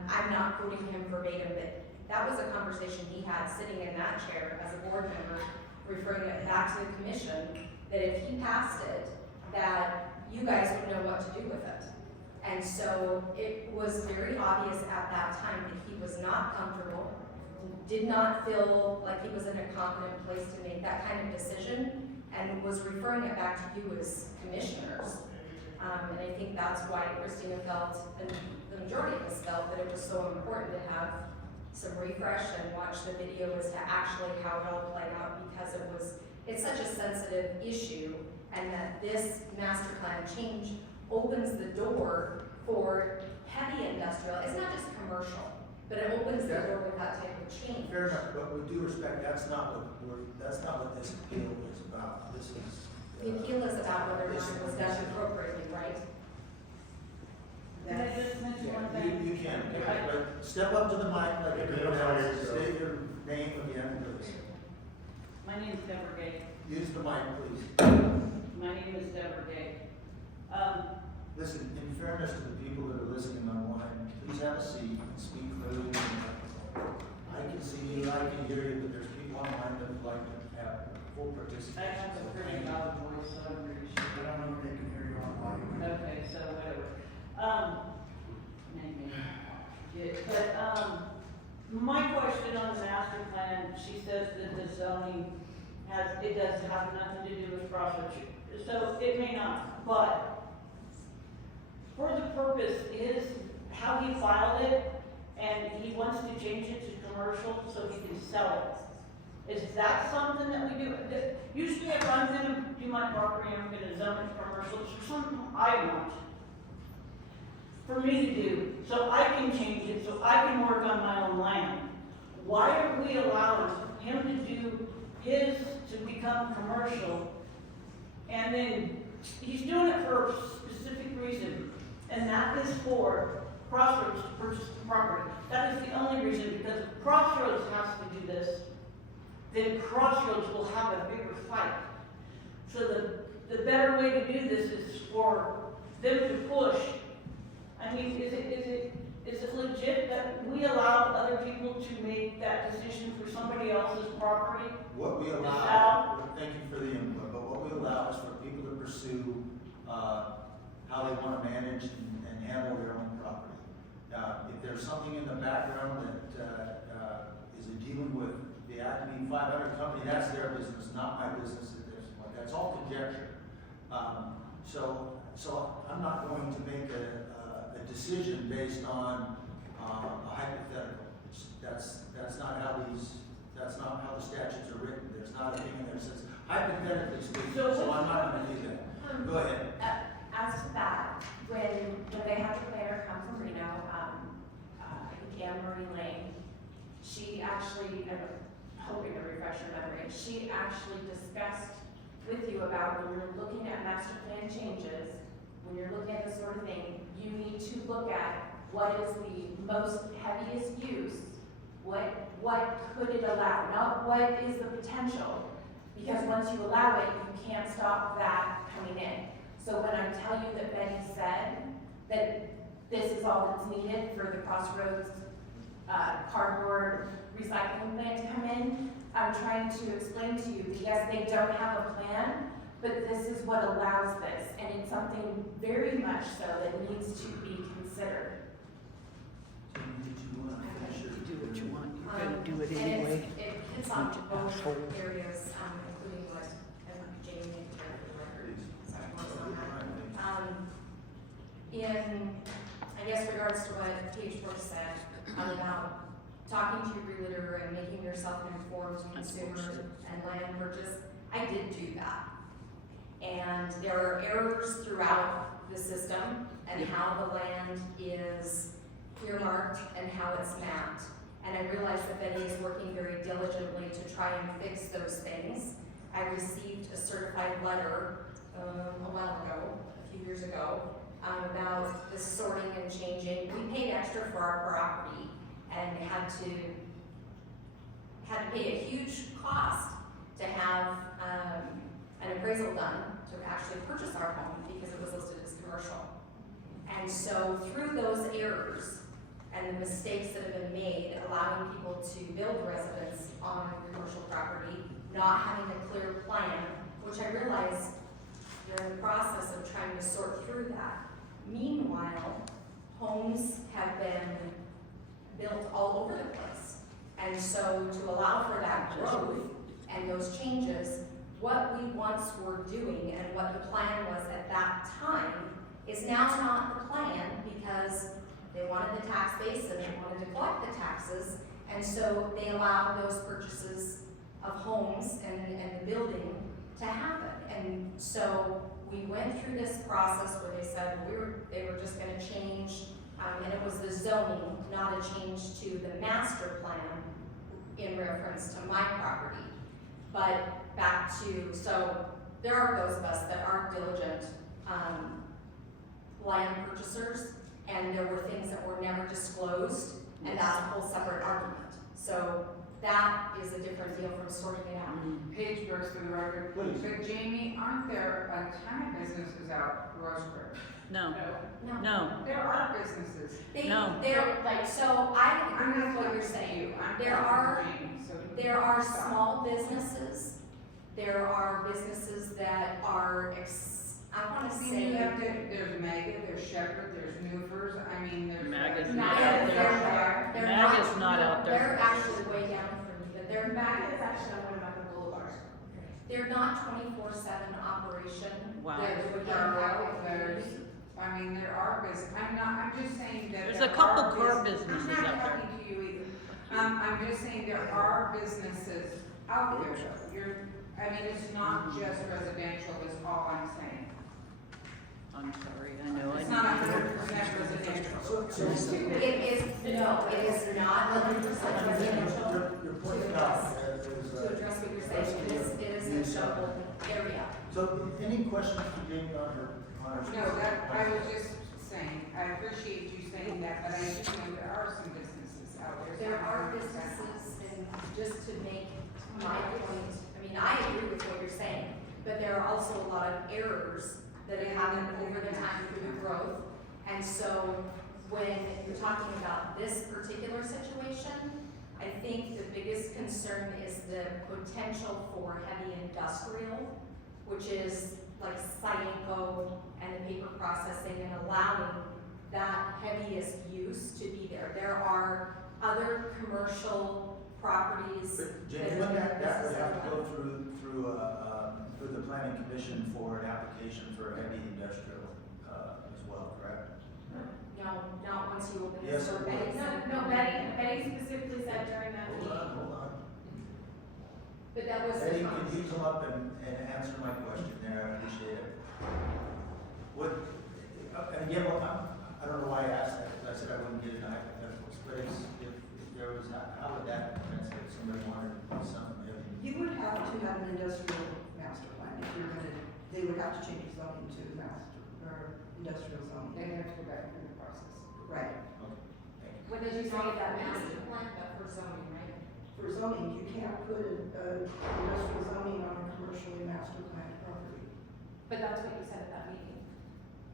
I'm not quoting him verbatim, but that was a conversation he had sitting in that chair as a board member, referring it back to the commission, that if he passed it, that you guys would know what to do with it. And so it was very obvious at that time that he was not comfortable, did not feel like he was in a competent place to make that kind of decision, and was referring it back to you as commissioners. And I think that's why Christina felt, and the majority of us felt, that it was so important to have some refresh and watch the video as to actually how it all played out, because it's such a sensitive issue, and that this master plan change opens the door for heavy industrial. It's not just commercial, but it opens the door with that type of change. Fair enough, but with due respect, that's not what this appeal is about. This is. The appeal is about whether or not it was done appropriately, right? Can I just mention one Yeah, thing? you can, but step up to the mic, like everyone else, state your name again, please. My name is Deborah Gay. Use the mic, please. My name is Deborah Gay. Listen, in fairness to the people that are listening online, please have a seat and speak clearly. I can see you, I can hear you, but there's people online that would like to have full participation. I have a So pretty thank you. loud voice, so I'm pretty I sure. don't know if they can hear you online. Okay, so whatever. Maybe. Yeah, but, my question on the master plan, she says that the zoning it does have nothing to do with crossroads. So it may not, but for the purpose is how he filed it, and he wants to change it to commercial so he can sell it. Is that something that we do? Usually if I'm gonna do my property, I'm gonna zone it commercial, it's something I want for me to do, so I can change it, so I can work on my own land. Why are we allowing him to do his to become commercial, and then he's doing it for a specific reason, and that is for Crossroads to purchase the property. That is the only reason, because if Crossroads has to do this, then Crossroads will have a bigger fight. So the better way to do this is for them to push. I mean, is it legit that we allow other people to make that decision for somebody else's property? What we allow, thank you for the input, but what we allow is for people to pursue, how they want to manage and handle their own property. If there's something in the background that is dealing with the Acme 500 company, that's their business, not my business at this point. That's all conjecture. So I'm not going to make a decision based on a hypothetical. That's not how the statutes are written. There's not a thing in there that says hypothetically speaking, so I'm not going to do that. Go ahead. As to that, when they had the planner come from Reno, I think Anne Marie Lane, she actually, I'm hoping to refresh your memory, she actually discussed with you about when you're looking at master plan changes, when you're looking at this sort of thing, you need to look at what is the most heaviest use, what could it allow, not what is the potential, because once you allow it, you can't stop that coming in. So when I tell you that Betty said that this is all that's needed for the Crossroads cardboard recycling plant to come in, I'm trying to explain to you that yes, they don't have a plan, but this is what allows this, and it's something very much so that needs to be considered. Did you want to finish your? Do what you want, you're gonna do it And anyway. it hits on both Asshole. areas, including what Jamie and Terry for the record. Sorry, what's on that. In, I guess, regards to what Paige Brooks said about talking to your realtor and making yourself an informed consumer and land purchase, I did do that. And there are errors throughout the system and how the land is earmarked and how it's mapped. And I realize that Betty is working very diligently to try and fix those things. I received a certified letter, a while ago, a few years ago, about the sorting and changing. We paid extra for our property and had to pay a huge cost to have, an appraisal done to actually purchase our home because it was listed as commercial. And so through those errors and the mistakes that have been made, allowing people to build residence on commercial property, not having a clear plan, which I realize they're in the process of trying to sort through that. Meanwhile, homes have been built all over the place. And so to allow for that growth and those changes, what we once were doing and what the plan was at that time is now not the plan because they wanted the tax base and they wanted to collect the taxes. And so they allowed those purchases of homes and the building to happen. And so we went through this process where they said they were just gonna change, and it was the zoning, not a change to the master plan in reference to my property. But back to, so there are those of us that are diligent land purchasers, and there were things that were never disclosed, and that's a whole separate argument. So that is a different deal from sorting it out. Paige Brooks for the record. Please. But Jamie, aren't there a ton of businesses out Rosebrook? No, No. no, There are businesses. No. They're like, so I agree with what you're saying. There are small businesses. There are businesses that are, I wanna See, say. you have to, there's Mega, there's Shepherd, there's Newfers, I mean, there's. Maga's like- not out there. They're Maga's not out there. They're actually way down from me, but they're Maggie is actually on one of my boulevards. They're not 24/7 operation. Wow. I mean, there are business, I'm just saying that. There's there a couple are car bus- businesses I'm out not there. talking to you either. I'm just saying there are businesses out there, though. I mean, it's not just residential, is all I'm saying. I'm sorry, I know. It's not 100% residential. It is, no, it is not 100% residential. Your point about, To address what you're saying, it is a shuffled area. So, any questions for Jamie on her? No, that, I was just saying, I appreciate you saying that, but I do know there are some businesses out there. There are businesses, and just to make my point, I mean, I agree with what you're saying, but there are also a lot of errors that have happened over the time through the growth. And so when you're talking about this particular situation, I think the biggest concern is the potential for heavy industrial, which is like Cyanco and the paper processing, and allowing that heaviest use to be there. There are other commercial properties. But Jamie, that that would are have to go through the planning commission for an application for heavy industrial, as well, correct? No, not once you open the Yes, it survey. would. No, Betty specifically said during that Hold meeting. on, hold on. But that was Betty, the can you come up and answer my question there? I appreciate it. What, and again, I don't know why I asked that, because I said I wouldn't get into hypotheticals, but if there was, how would that translate if somebody wanted something heavy? You would have to have an industrial master plan if you're gonna, they would have to change the zoning to master, or industrial zoning. They have to go back through the process. Right. Okay, thank you. What did you say that master means? plan, but for zoning, right? For zoning, you can't put industrial zoning on a commercially master planned property. But that's what you said at that meeting.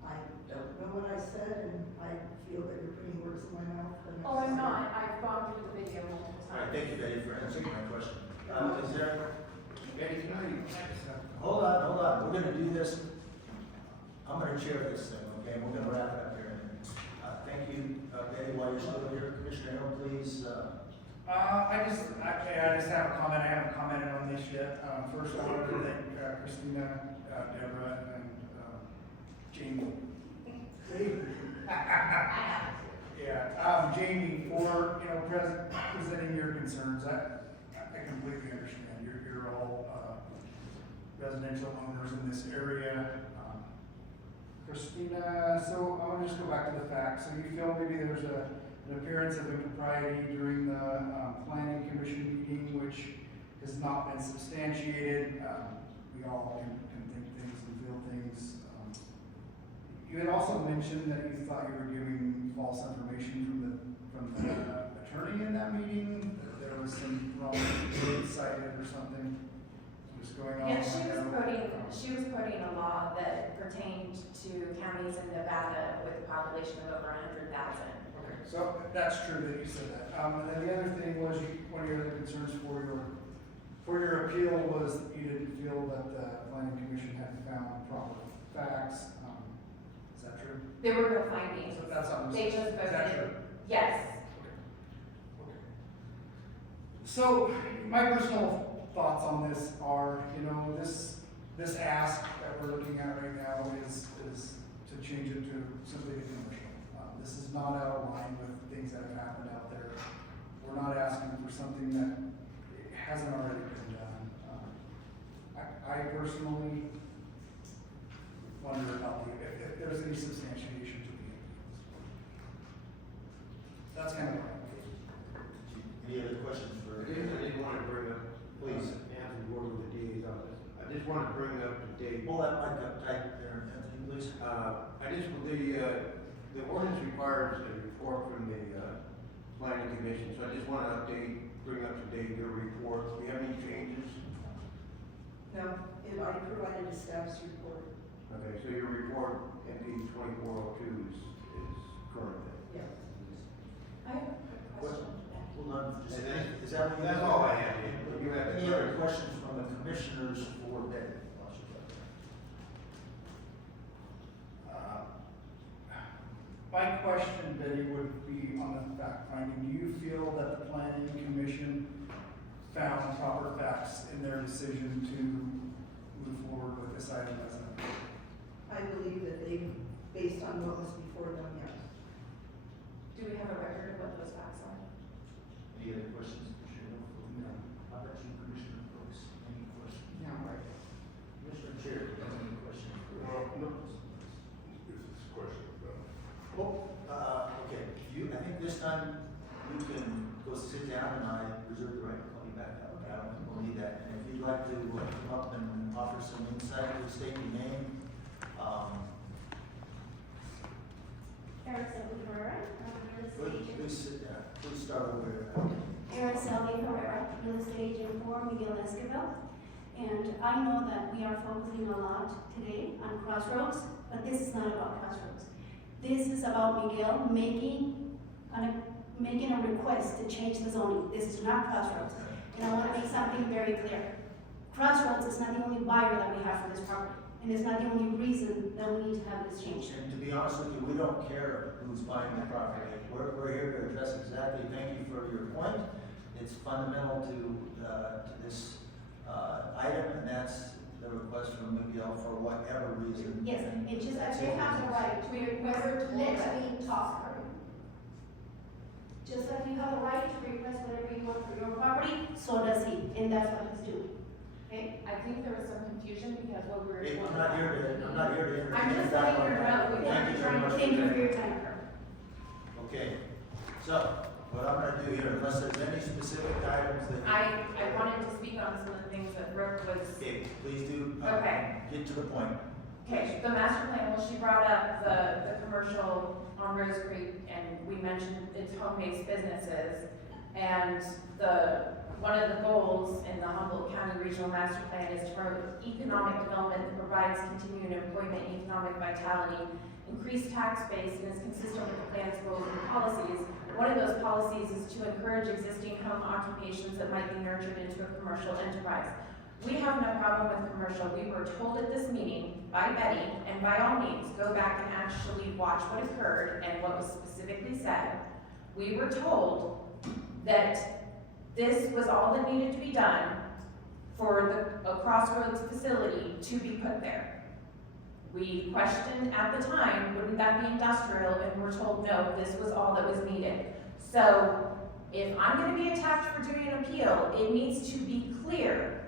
I don't know what I said, and I feel that you're putting words in my mouth. and Oh, I'm not, I've gone through the video multiple All right, times. thank you, Betty, for answering my question. Is there, Betty, can I? hold on, we're gonna do this. I'm gonna chair this thing, okay, we're gonna wrap it up here in a minute. Thank you, Betty, while you're still here, Commissioner Hill, please, I just have a comment, I haven't commented on this yet. First, I want to thank Christina, Deborah, and Jamie. Yeah, Jamie, for, presenting your concerns. I completely understand. You're all residential owners in this area. Christina, so I want to just go back to the facts. So you feel maybe there's an appearance of impropriety during the planning commission meeting, which has not been substantiated. We all can think things and feel things. You had also mentioned that you thought you were giving false information from the attorney in that meeting, that there was some wrong date cited or something was going on. Yeah, she was quoting a law that pertained to counties in Nevada with a population of over 100,000. Okay, so that's true that you said that. And then the other thing was, one of your other concerns for your appeal was that you didn't feel that the planning commission had found proper facts. Is that true? There were no findings. So that's not. They just Is that voted. true? Yes. Okay. So my personal thoughts on this are, you know, this ask that we're looking at right now is to change it to simply a commercial. This is not out of line with things that have happened out there. We're not asking for something that hasn't already been done. I personally wonder about if there's any substantiation to the appeals. That's kind of what I'm thinking. Any other questions for? I did want to bring up, Please. Anthony Ward with the DA's office. I just want to bring up to date. Pull that mic up tight there, Anthony, please. The ordinance requires a report from the, planning commission, so I just want to bring up to date your report. Do you have any changes? No, I provided a staff's report. Okay, so your report, MP 2402 is current then? Yes. I have a quick question. Hold on, just a And minute. Is that what you? That's all I had. You have Any other questions from the commissioners for Betty? My question, Betty, would be on the fact finding. Do you feel that the planning commission found proper facts in their decision to move forward with this item as an appeal? I believe that they, based on what was before them, yes. Do we have a record of what those facts are? Any other questions, Commissioner? No. How about you, Commissioner Brooks? Any questions? No. Commissioner Cerri, any questions? No. This is a question about. Okay, I think this time you can go sit down and I reserve the right to call you back up. I don't think we'll need that. And if you'd like to come up and offer some insight, please state your name. Araceli Herrera, real estate agent. Please sit down. Please start over. Araceli Herrera, real estate agent for Miguel ESQUIBEL. And I know that we are focusing a lot today on Crossroads, but this is not about Crossroads. This is about Miguel making a request to change the zoning. This is not Crossroads. And I want to make something very clear. Crossroads is not the only buyer that we have for this property. And it's not the only reason that we need to have this changed. And to be honest with you, we don't care who's buying the property. We're here to address exactly, thank you for your point. It's fundamental to this item, and that's the request from Miguel for whatever reason. Yes, it's just that they have the right to request, let me talk. Just like you have a right to request whatever you want for your property, so does he, and that's what he's doing. Okay? I think there was some confusion because what we were. Hey, I'm not here to entertain. I'm just letting you know. Thank you very much. Thank you for your time. Okay, so what I'm gonna do here, unless there's any specific items that. I wanted to speak on some of the things that Brooke was. Okay, please do. Okay. Get to the point. Okay, the master plan, well, she brought up the commercial on Rose Creek, and we mentioned it's home-based businesses. And one of the goals in the Humboldt County Regional Master Plan is to promote economic development that provides continuing employment, economic vitality, increased tax base, and is consistent with the plan's goals and policies. One of those policies is to encourage existing home occupations that might be nurtured into a commercial enterprise. We have no problem with commercial. We were told at this meeting by Betty, and by all means, go back and actually watch what occurred and what was specifically said. We were told that this was all that needed to be done for a Crossroads facility to be put there. We questioned at the time, wouldn't that be industrial? And we're told, no, this was all that was needed. So if I'm gonna be attacked for doing an appeal, it needs to be clear.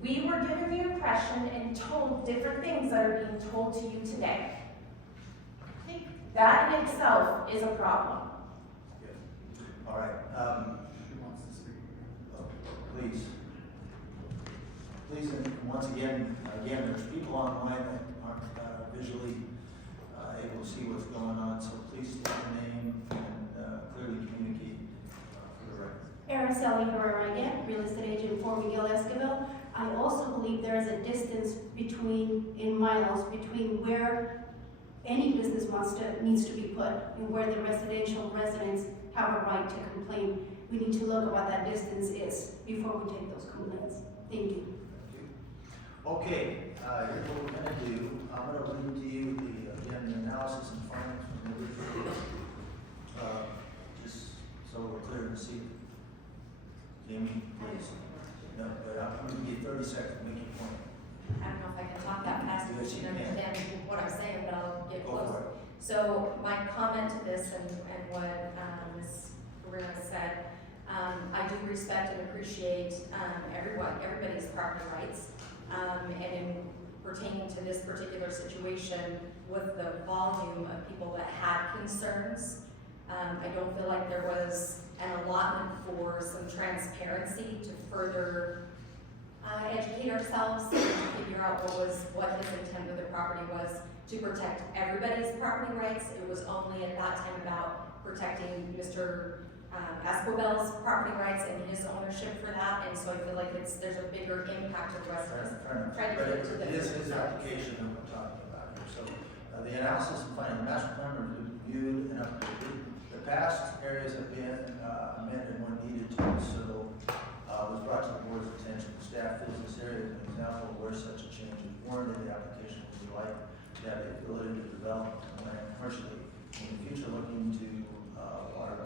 We were given the impression and told different things that are being told to you today. That in itself is a problem. All right, Who wants to speak? please. once again, there's people online that aren't visually able to see what's going on, so please state your name and clearly communicate for the record. Araceli Herrera again, real estate agent for Miguel Esquivel. I also believe there is a distance in miles, between where any business needs to be put and where the residential residents have a right to complain. We need to look at what that distance is before we take those complaints. Thank you. Okay, here's what we're gonna do. I'm gonna read to you the analysis and findings from the report, just so we're clear to see. Jamie, please. No, but I'm gonna give you 30 seconds to make your point. I don't know if I can talk that fast, Yes, you you can can. understand what I'm saying, but I'll get Go close. for it. So my comment to this and what Ms. Carrera said, I do respect and appreciate everybody's property rights. And in pertaining to this particular situation with the volume of people that had concerns, I don't feel like there was an allotment for some transparency to further educate ourselves and figure out what his intent with the property was to protect everybody's property rights. It was only at that time about protecting Mr. ESQUIBEL's property rights and his ownership for that, and so I feel like there's a bigger impact of residents. Trying to But get into the it is his application that we're talking about here. So the analysis and finding the master plan was reviewed and updated. The past areas have been amended when needed to, so was brought to the board's attention. The staff feels this area is an example of where such a change is warranted. The application would be like to have the ability to develop land commercially. In the future, looking to water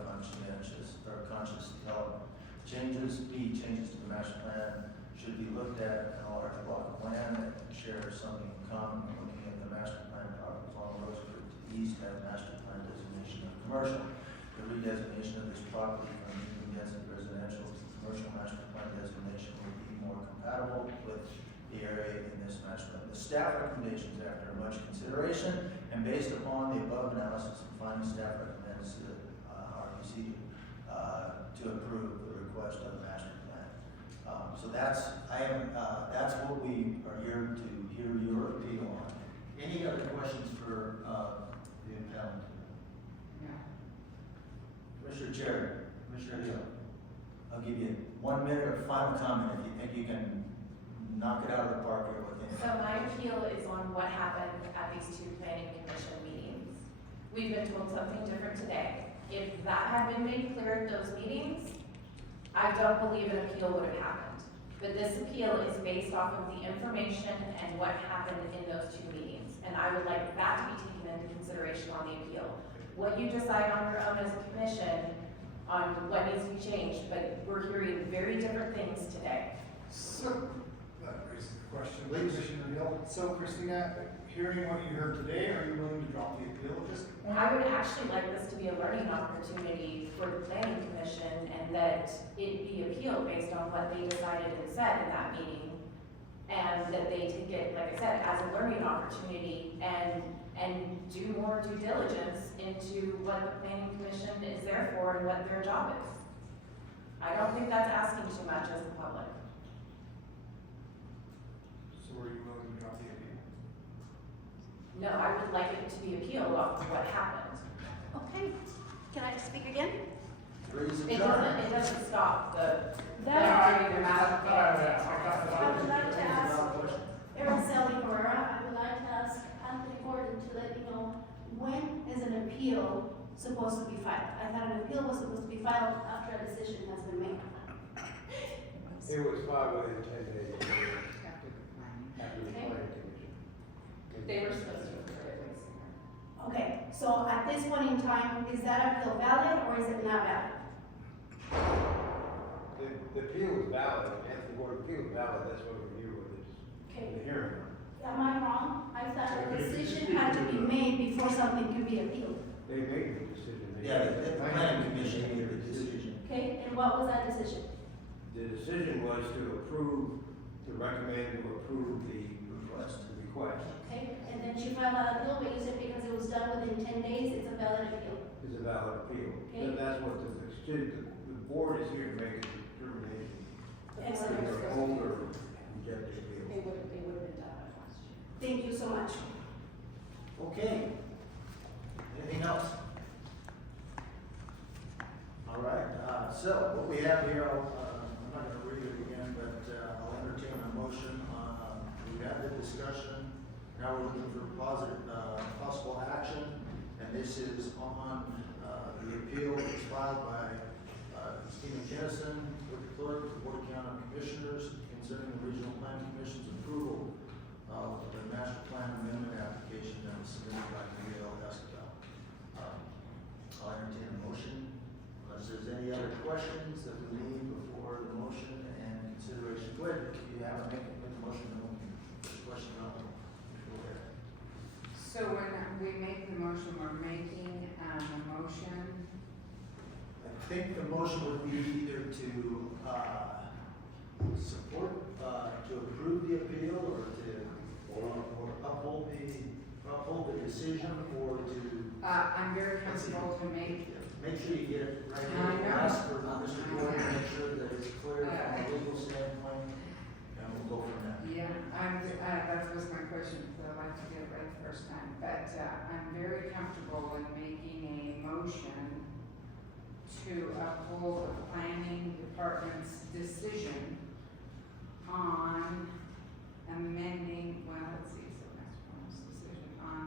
conscious development. Changes to the master plan should be looked at in a large block of land that share something in common. Looking at the master plan properties along Rose Creek to the east have master plan designation of commercial. The redesignation of this property from medium density residential to commercial master plan designation would be more compatible with the area in this master plan. The staff recommendations, after much consideration and based upon the above analysis and findings, staff recommends the RPC to approve the request of the master plan. So that's what we are here to hear your opinion on. Any other questions for the impound? Commissioner Cerri, Commissioner Hill, I'll give you 1 minute of final comment if you think you can knock it out of the park here with it. So my appeal is on what happened at these two planning commission meetings. We've been told something different today. If that had been made clear at those meetings, I don't believe an appeal would have happened. But this appeal is based off of the information and what happened in those two meetings. And I would like that to be taken into consideration on the appeal. What you decide on your own as a commission on what needs to be changed, but we're hearing very different things today. So, that raises the question, Please. Commissioner Hill. So Christina, hearing what you heard today, are you willing to drop the appeal at this point? I would actually like this to be a learning opportunity for the planning commission and that it be appealed based on what they decided and said in that meeting. And that they take it, like I said, as a learning opportunity and do more due diligence into what the planning commission is there for and what their job is. I don't think that's asking too much as the public. So are you willing to drop the appeal? No, I would like it to be appealed off of what happened. Okay, can I speak again? It doesn't stop the. That- doing the math. I would like to ask Araceli Herrera, I would like to ask Anthony Gordon to let me know, when is an appeal supposed to be filed? I thought an appeal was supposed to be filed after a decision has been made. It was filed within 10 days after the planning commission. They were supposed to occur at least. Okay, so at this point in time, is that appeal valid or is it not valid? The appeal was valid, Anthony Ward appeal was valid, that's what we're here with, Okay. the hearing. Am I wrong? I thought a decision had to be made before something could be appealed. They made the decision. Yeah, the planning commission made the decision. Okay, and what was that decision? The decision was to recommend to approve the request. Okay, and then she filed an appeal, but you said because it was done within 10 days, it's a valid appeal. It's a valid appeal. Okay. And that's what the board is here to make a determination. Excellent. Either hold or reject the appeal. read it again, but, I'll entertain a motion on, we had the discussion, now we're looking for positive, possible action, and this is on, the appeal that's filed by, Stephen Kennison with the clerk, the Board of County Commissioners, concerning the Regional Plan Commission's approval of the master plan amendment application that was submitted by MIGUEL. I'll entertain a motion, unless there's any other questions that we need before the motion and consideration. Go ahead, if you have make the motion, then we can put the question on. Go ahead. So when we make the motion, we're making, a motion, I think the motion would be either to, support, to approve the appeal, or to, or uphold the decision, or to. I'm very comfortable to make, Make sure you get it right. I know. Ask for Mr. Gordon to make sure that it's clear from a legal standpoint, and we'll go from there. yeah, that was my question, so I'd like to get it right the first time. But, I'm very comfortable in making a motion to uphold the planning department's decision on amending, well, let's see, so next one's decision on,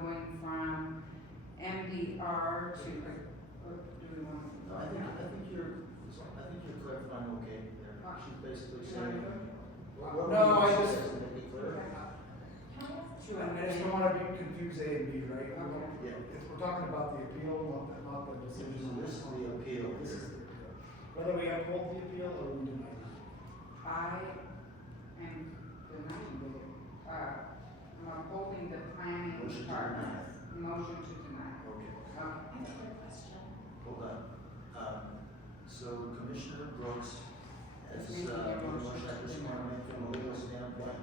going from MDR to, do we want? No, I think you're clarifying okay there. She's basically saying. No, I just- Make it clear. To I just amend, don't wanna confuse A and B, right? Okay. We're talking about the appeal, not the decision. This is the appeal. This is the appeal. Whether we uphold the appeal or we deny it. I am denying it, I'm upholding the planning Motion to department's motion to deny. Okay, Okay. I have a quick question. hold on. So Commissioner Brooks has, Making a motion. I just want to make from a legal standpoint.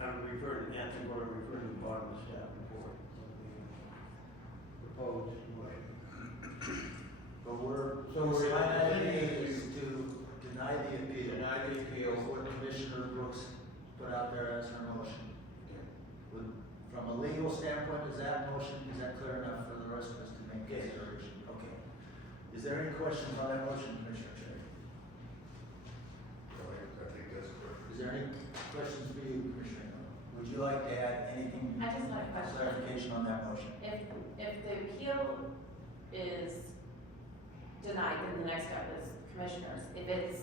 I'm referring, answer what I'm referring to the bottom of the staff report. Proposed motion. But we're, So we're- is to deny the appeal. Deny the appeal. What Commissioner Brooks put out there as her motion. From a legal standpoint, is that clear enough for the rest of us to make consideration? Okay. Is there any questions on that motion, Commissioner Cerri? I think that's correct. Is there any questions for you, Commissioner? Would you like to add anything? I just had a question. Clarification on that motion. If the appeal is denied, then the next step is commissioners. If it's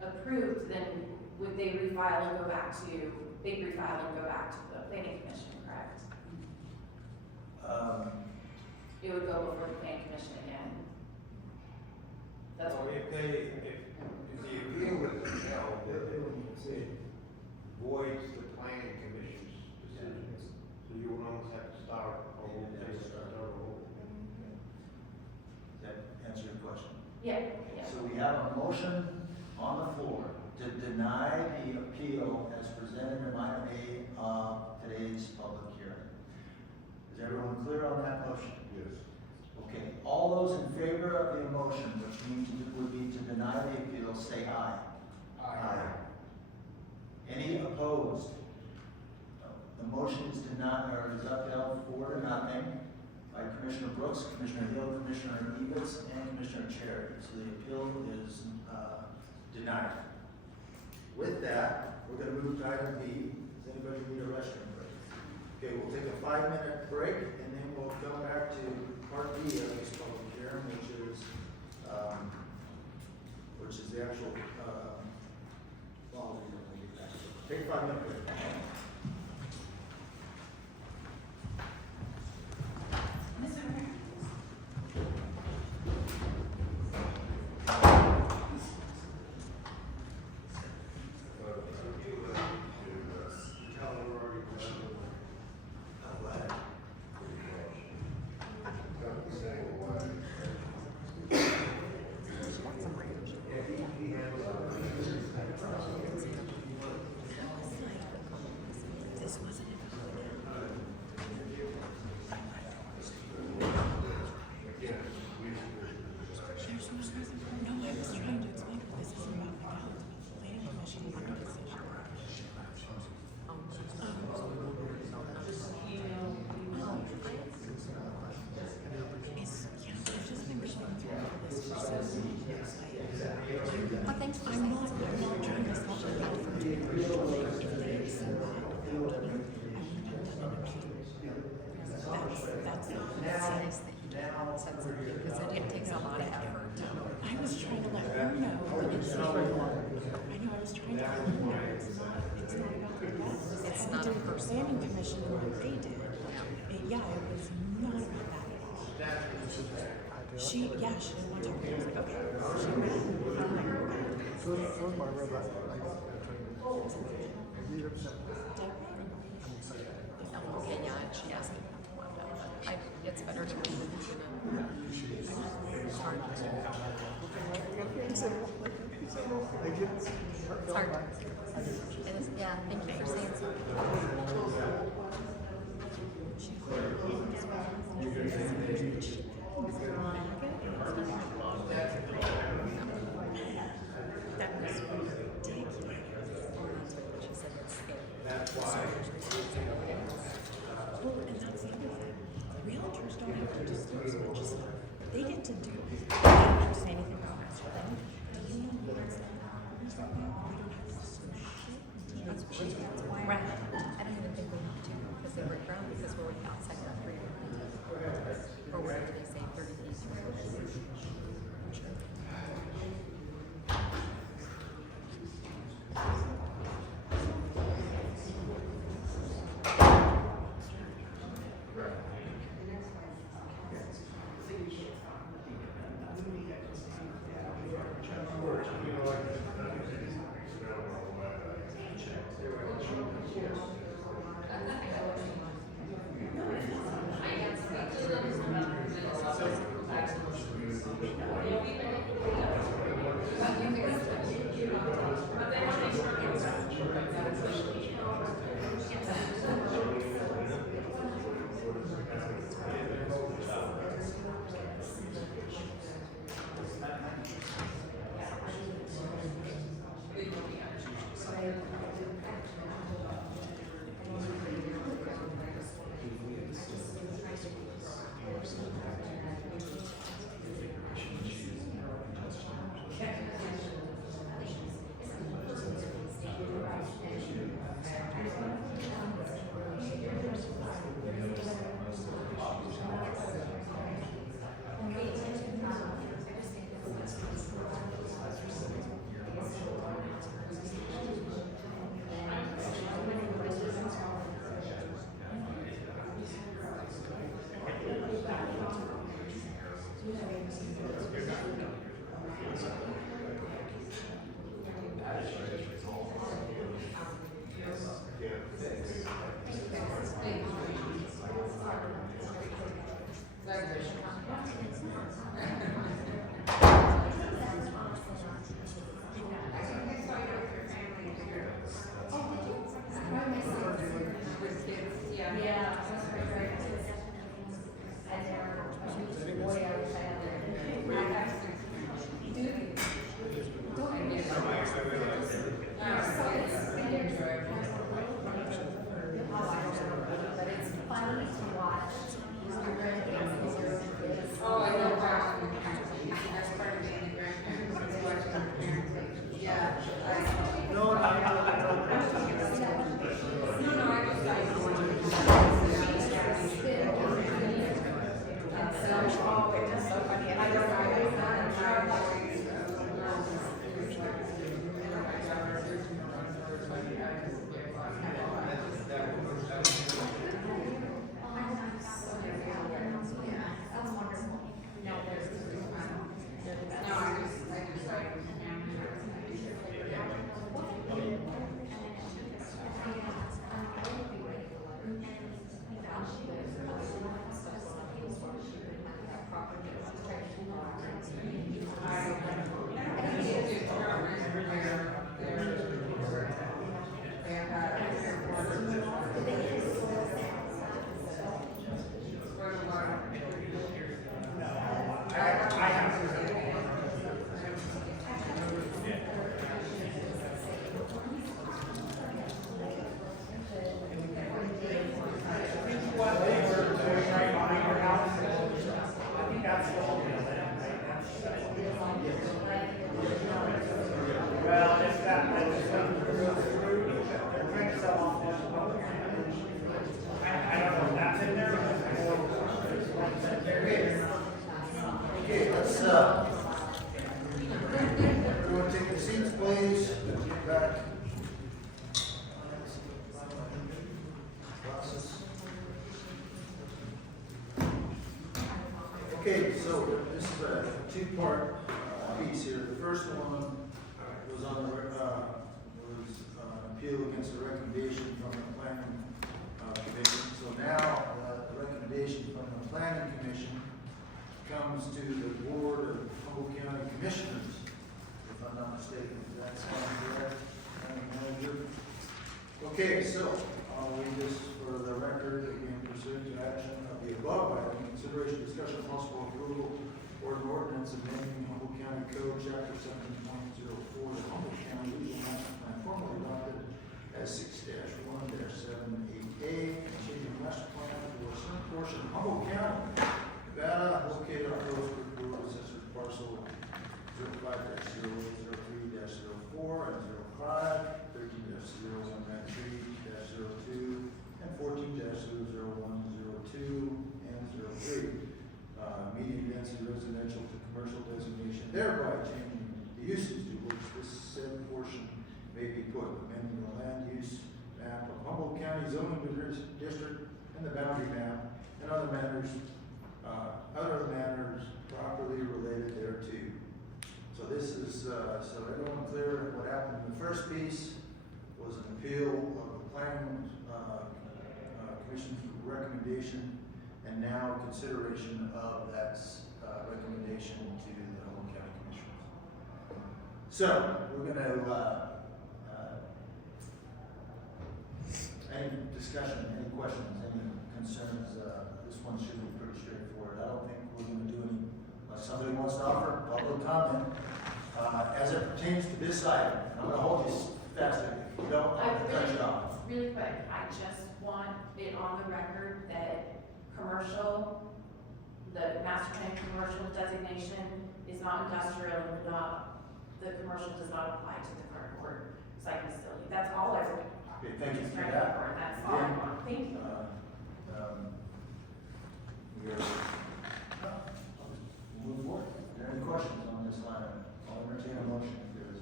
approved, then would they refile and go back to the planning commission, correct? It would go before the planning commission again. That's So what. if the appeal was upheld, it voids the planning commission's decision. So you would almost have to start over. Does that answer your question? Yeah, yeah. So we have a motion on the floor to deny the appeal as presented in item A of today's public hearing. Is everyone clear on that motion? Yes. Okay, all those in favor of the motion, which means it would be to deny the appeal, say aye. Any opposed? No. The motion is denied, or is upheld 4-0 by Commissioner Brooks, Commissioner Hill, Commissioner Evatz, and Commissioner Cerri. So the appeal is denied. With that, we're going to move to item B. Does anybody need a restroom break? Okay, we'll take a 5-minute break, and then we'll come back to part B of this public hearing, which is the actual, well, we'll get back to it. Take a 5-minute break. Saying why thanks for saying. I'm not trying to stop it from doing it. If they accept that, I want to put that in a queue. That's nice that you said something, because it takes a lot of effort. I was trying to let her know that it's not, I know, I was trying to let her know it's not about the death. It's not a personal. Planning commission and what they did. Yeah, it was not about that at all. She didn't want to talk to me. I was like, okay. She ran. Okay, yeah, and she asked me if I wanted to. It's better to read than it's hard. It's hard. It is, yeah, thank you for saying so. That was ridiculous. She said it's well, and that's the other thing. Realtors don't have to disclose much stuff. They get to do. They don't have to say anything about us. Do you know who has that? We don't have to say shit. That's why. Right. I don't even think we have to, because they were grown, because we're outside our free. Or where do they say 30 days? Everyone take your seats, please. Get back. Okay, so this is a two-part piece here. The first one was on the, appeal against the recommendation from the planning commission. So now, the recommendation from the planning commission comes to the board of Humboldt County Commissioners, if I'm not mistaken. Does that sound correct? County manager? Okay, so I'll read this for the record. Again, pursuant to action of the above item, consideration, discussion, possible approval, or an ordinance amending Humboldt County Code, Chapter 17.04, the Humboldt County Regional Master Plan, formally adopted as 6-1-788, changing master plan for some portion of Humboldt County, Nevada, located on Rose Creek Road, assessors parcel 05-003-04 and 05, 13-0193-02, and 14-00102 and 03. Medium density residential to commercial designation, thereby changing the uses to which this said portion may be put, amending the land use map of Humboldt County zoning district and the boundary map and other matters properly related thereto. So this is, so everyone clear what happened in the first piece was an appeal of the planning commission's recommendation, and now consideration of that recommendation to the Humboldt County Commissioners. So we're going to any discussion, any questions, any concerns? This one should be pretty straightforward. I don't think we're going to do any, unless somebody wants to offer public comment as it pertains to this item. I'm going to hold you fast if you don't, I'm going to cut you off. Really quick, I just want it on the record that commercial, the master plan commercial designation is not industrial, and the commercial does not apply to the current court site facility. That's all I would. Okay, thank you for Right that. over, that's all I want. Thank you. We'll move forward. Are there any questions on this line? I'll entertain a motion if there is.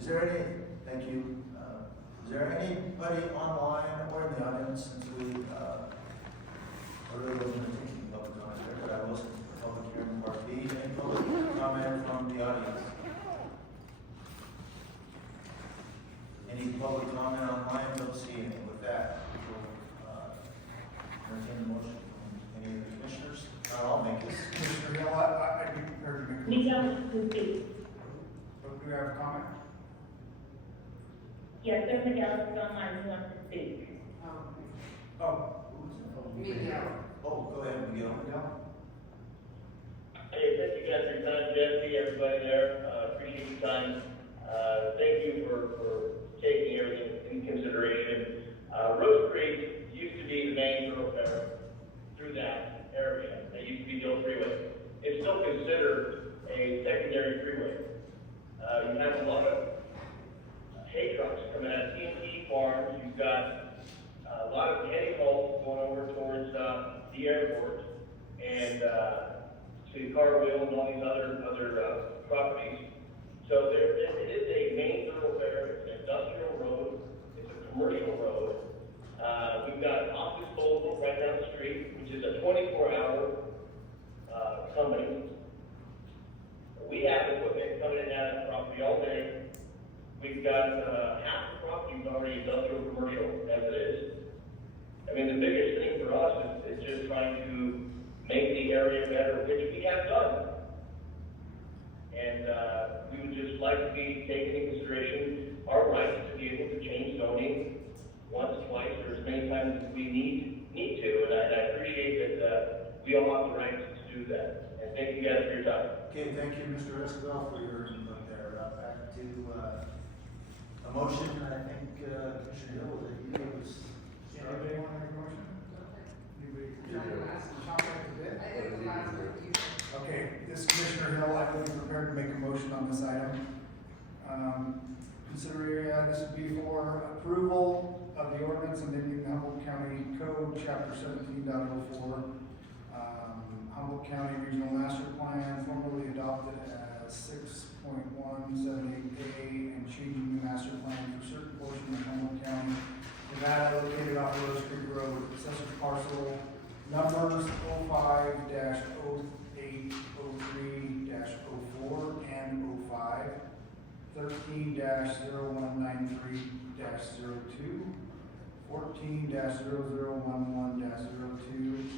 Is there any, thank you, is there anybody online or in the audience, since we, I really wasn't taking public comment there, but I was public hearing part B, any public comment from the audience? Any public comment online? Don't see any. With that, we'll entertain a motion from any of the commissioners. I'll make this. Commissioner Hill, I'd be prepared to make a Miguel, But do we have a comment? yes, there's Miguel online who wants to speak. Oh, Miguel. Oh, go ahead, Miguel. Hey, thank you guys for your time, Jesse, everybody there, appreciate your time. Thank you for taking everything into consideration. Rose Creek used to be the main thoroughfare through that area. It used to be the old freeway. It's still considered a secondary freeway. You have a lot of hay trucks coming out of T&T farms. You've got a lot of hay hauls going over towards the airport and to Carwheel and all these other properties. So it is a main thoroughfare. It's an industrial road. It's a commercial road. We've got office disposal right down the street, which is a 24-hour company. We have equipment coming in and out of the property all day. We've got half the property is already industrial commercial as it is. I mean, the biggest thing for us is just trying to make the area better, which we have done. And we would just like to be taking into consideration our rights to be able to change zoning once, twice, or as many times as we need to. And I appreciate that we all have the rights to do that. And thank you guys for your time. Okay, thank you, Mr. Esquivel, for your input there. Back to a motion, I think, Commissioner Hill, was it you? anybody want to make a motion? Anybody? I did the last one. Okay, this Commissioner Hill, I will be prepared to make a motion on this item. This would be for approval of the ordinance amending the Humboldt County Code, Chapter 17.04, 14-0193-02, 14-0011-02,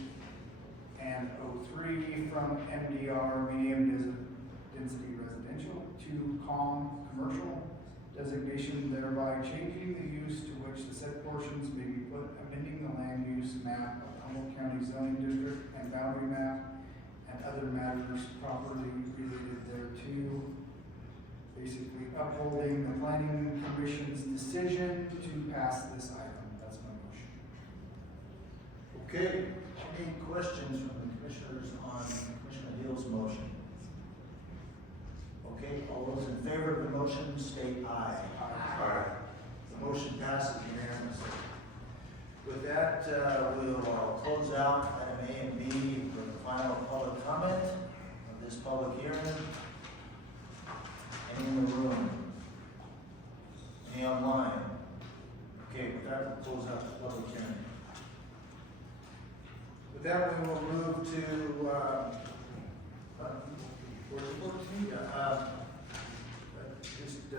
and 03 from MDR, medium density residential, to COM commercial designation, thereby changing the use to which the said portions may be put, amending the land use map of Humboldt County zoning district and boundary map, and other matters properly related thereto. Basically upholding the planning commission's decision to pass this item. That's my motion. Okay, any questions from the commissioners on Commissioner Hill's motion? Okay, all those in favor of the motion state aye. Aye. The motion passes unanimously. With that, we'll close out item A and B for the final public comment of this public hearing. Any in the room? Any online? Okay, with that, we'll close out the public hearing. With that, we will move to, where's the book?